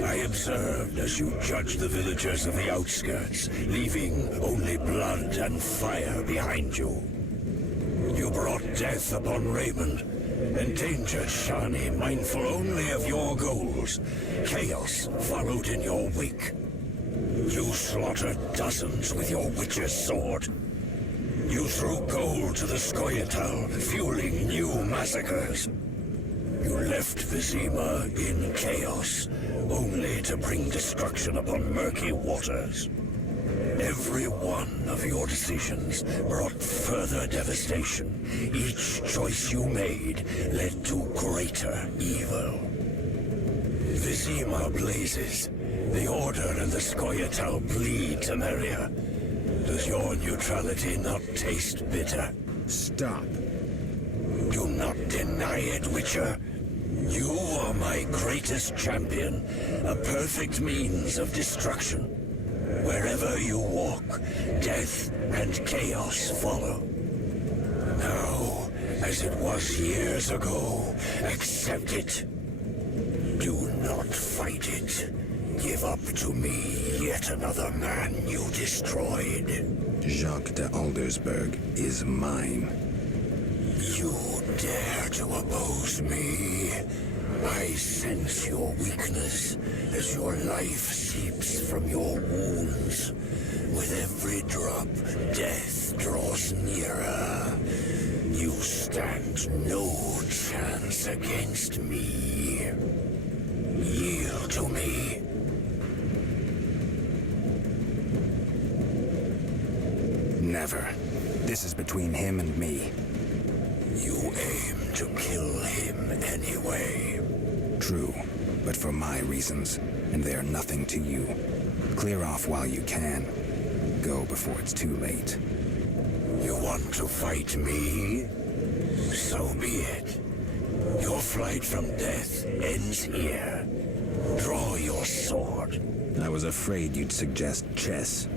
I observed as you judged the villagers of the outskirts, leaving only blood and fire behind you. You brought death upon Raymond, endangered Shani, mindful only of your goals. Chaos followed in your wake. You slaughtered dozens with your witch's sword. You threw gold to the Scoia'tael, fueling new massacres. You left Vizima in chaos, only to bring destruction upon murky waters. Every one of your decisions brought further devastation. Each choice you made led to greater evil. Vizima blazes. The Order and the Scoia'tael bleed, Temeria. Does your neutrality not taste bitter? Stop. Do not deny it, Witcher. You are my greatest champion, a perfect means of destruction. Wherever you walk, death and chaos follow. Now, as it was years ago, accept it. Do not fight it. Give up to me yet another man you destroyed. Jacques de Aldersberg is mine. You dare to oppose me? I sense your weakness as your life seeps from your wounds. With every drop, death draws nearer. You stand no chance against me. Yield to me. Never. This is between him and me. You aim to kill him anyway. True, but for my reasons, and they are nothing to you. Clear off while you can. Go before it's too late. You want to fight me? So be it. Your flight from death ends here. Draw your sword. I was afraid you'd suggest chess.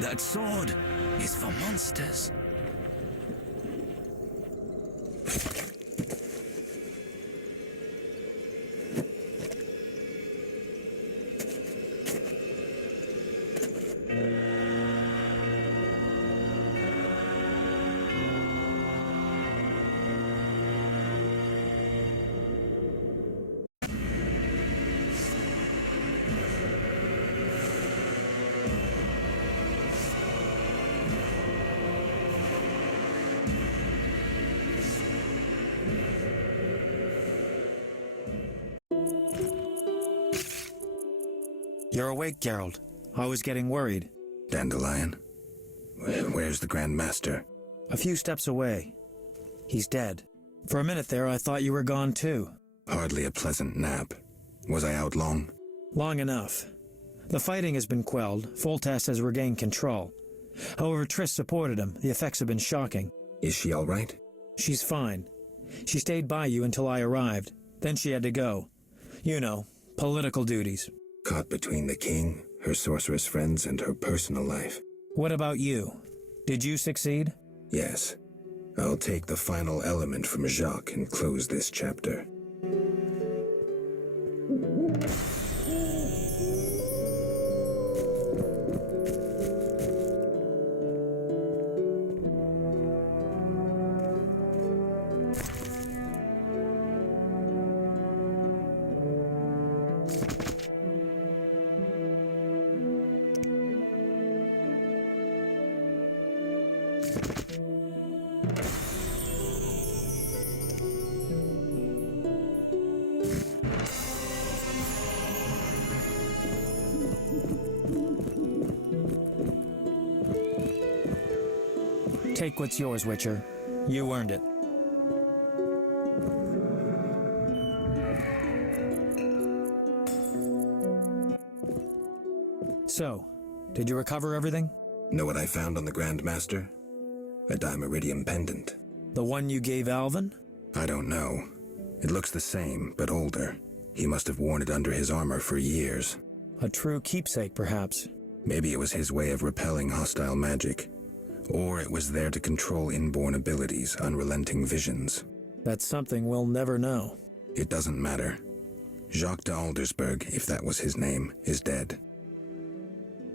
That sword is for monsters. You're awake, Geralt. I was getting worried. Dandelion? Where's the Grand Master? A few steps away. He's dead. For a minute there, I thought you were gone too. Hardly a pleasant nap. Was I out long? Long enough. The fighting has been quelled. Foltest has regained control. However, Triss supported him. The effects have been shocking. Is she all right? She's fine. She stayed by you until I arrived. Then she had to go. You know, political duties. Caught between the king, her sorceress friends, and her personal life. What about you? Did you succeed? Yes. I'll take the final element from Jacques and close this chapter. Take what's yours, Witcher. You earned it. So, did you recover everything? Know what I found on the Grand Master? A Dimeridium pendant. The one you gave Alvin? I don't know. It looks the same, but older. He must have worn it under his armor for years. A true keepsake, perhaps. Maybe it was his way of repelling hostile magic. Or it was there to control inborn abilities, unrelenting visions. That's something we'll never know. It doesn't matter. Jacques de Aldersberg, if that was his name, is dead.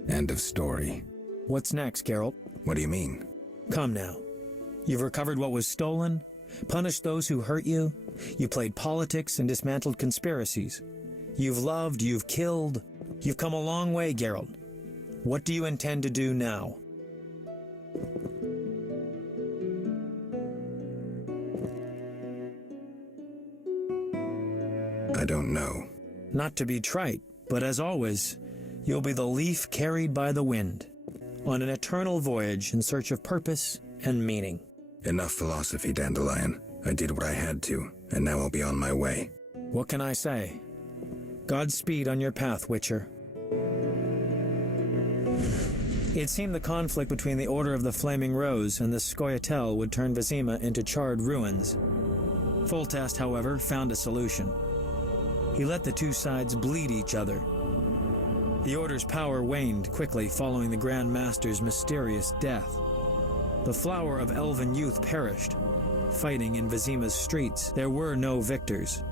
End of story. What's next, Geralt? What do you mean? Come now. You've recovered what was stolen, punished those who hurt you, you played politics and dismantled conspiracies. You've loved, you've killed. You've come a long way, Geralt. What do you intend to do now? I don't know. Not to be trite, but as always, you'll be the leaf carried by the wind, on an eternal voyage in search of purpose and meaning. Enough philosophy, Dandelion. I did what I had to, and now I'll be on my way. What can I say? Godspeed on your path, Witcher. It seemed the conflict between the Order of the Flaming Rose and the Scoia'tael would turn Vizima into charred ruins. Foltest, however, found a solution. He let the two sides bleed each other. The Order's power waned quickly following the Grand Master's mysterious death. The flower of elven youth perished. Fighting in Vizima's streets, there were no victors.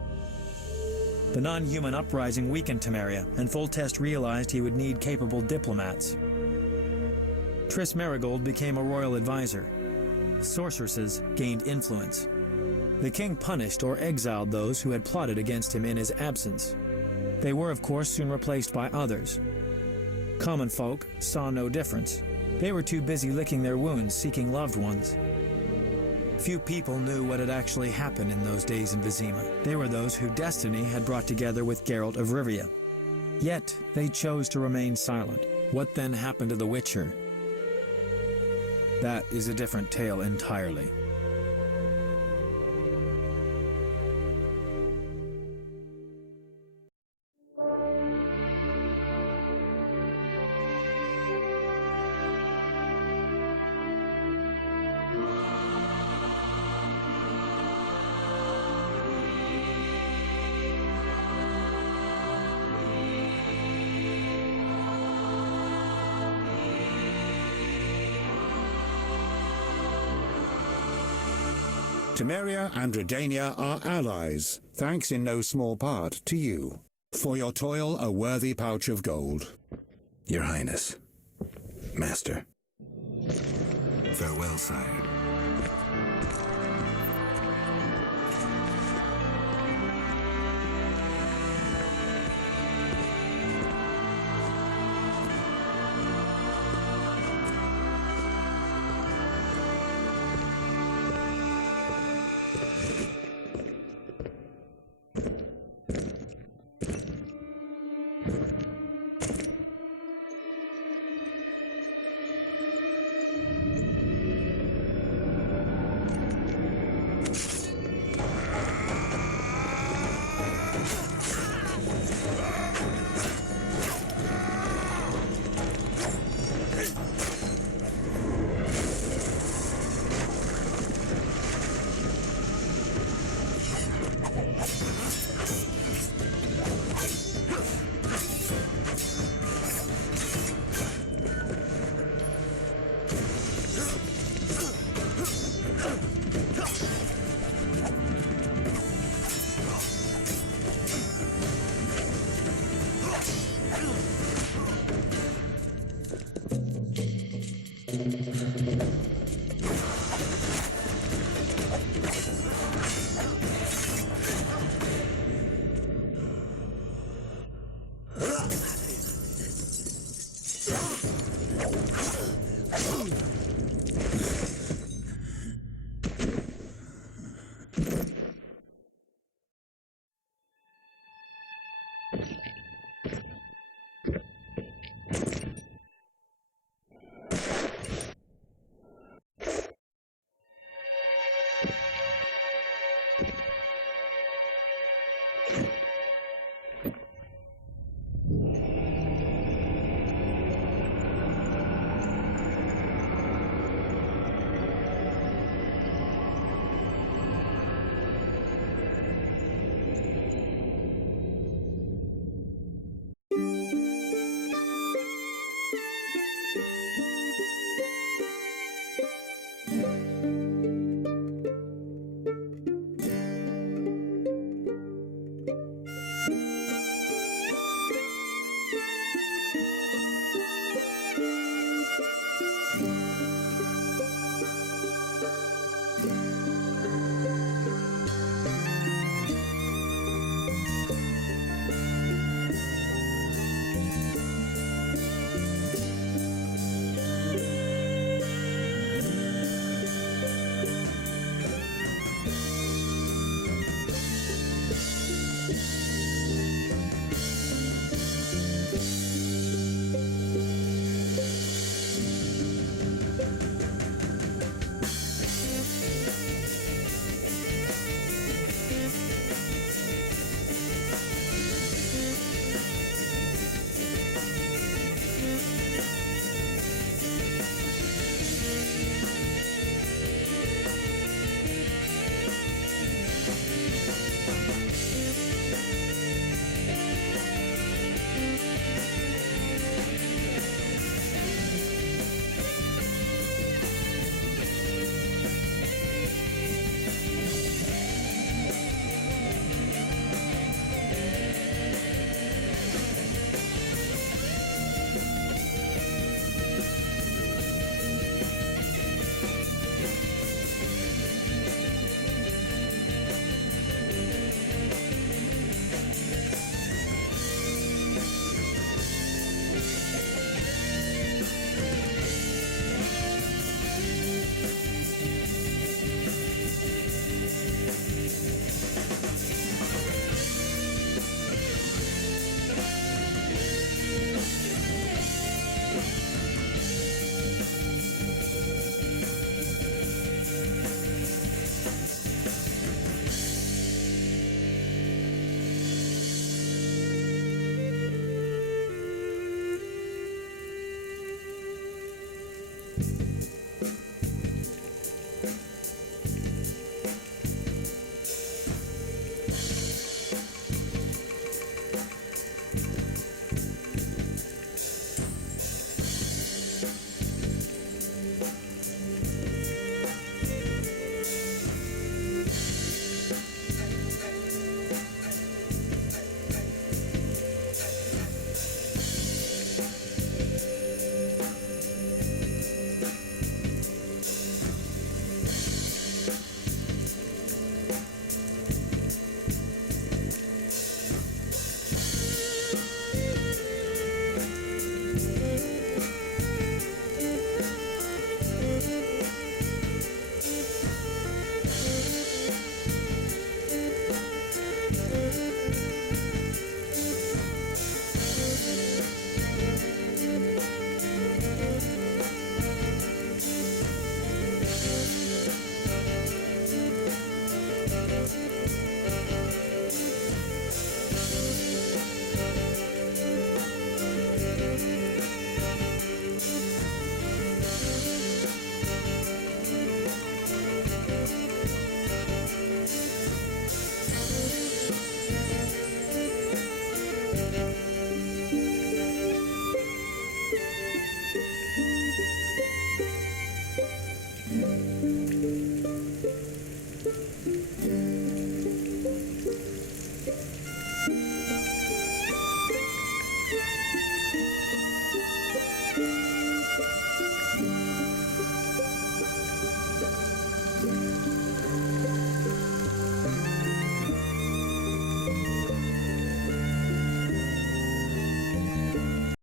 The non-human uprising weakened Temeria, and Foltest realized he would need capable diplomats. Triss Merigold became a royal advisor. Sorceresses gained influence. The king punished or exiled those who had plotted against him in his absence. They were, of course, soon replaced by others. Common folk saw no difference. They were too busy licking their wounds, seeking loved ones. Few people knew what had actually happened in those days in Vizima. They were those who destiny had brought together with Geralt of Rivia. Yet, they chose to remain silent. What then happened to the Witcher? That is a different tale entirely. Temeria and Redania are allies, thanks in no small part to you. For your toil, a worthy pouch of gold. Your Highness. Master. Farewell, sire.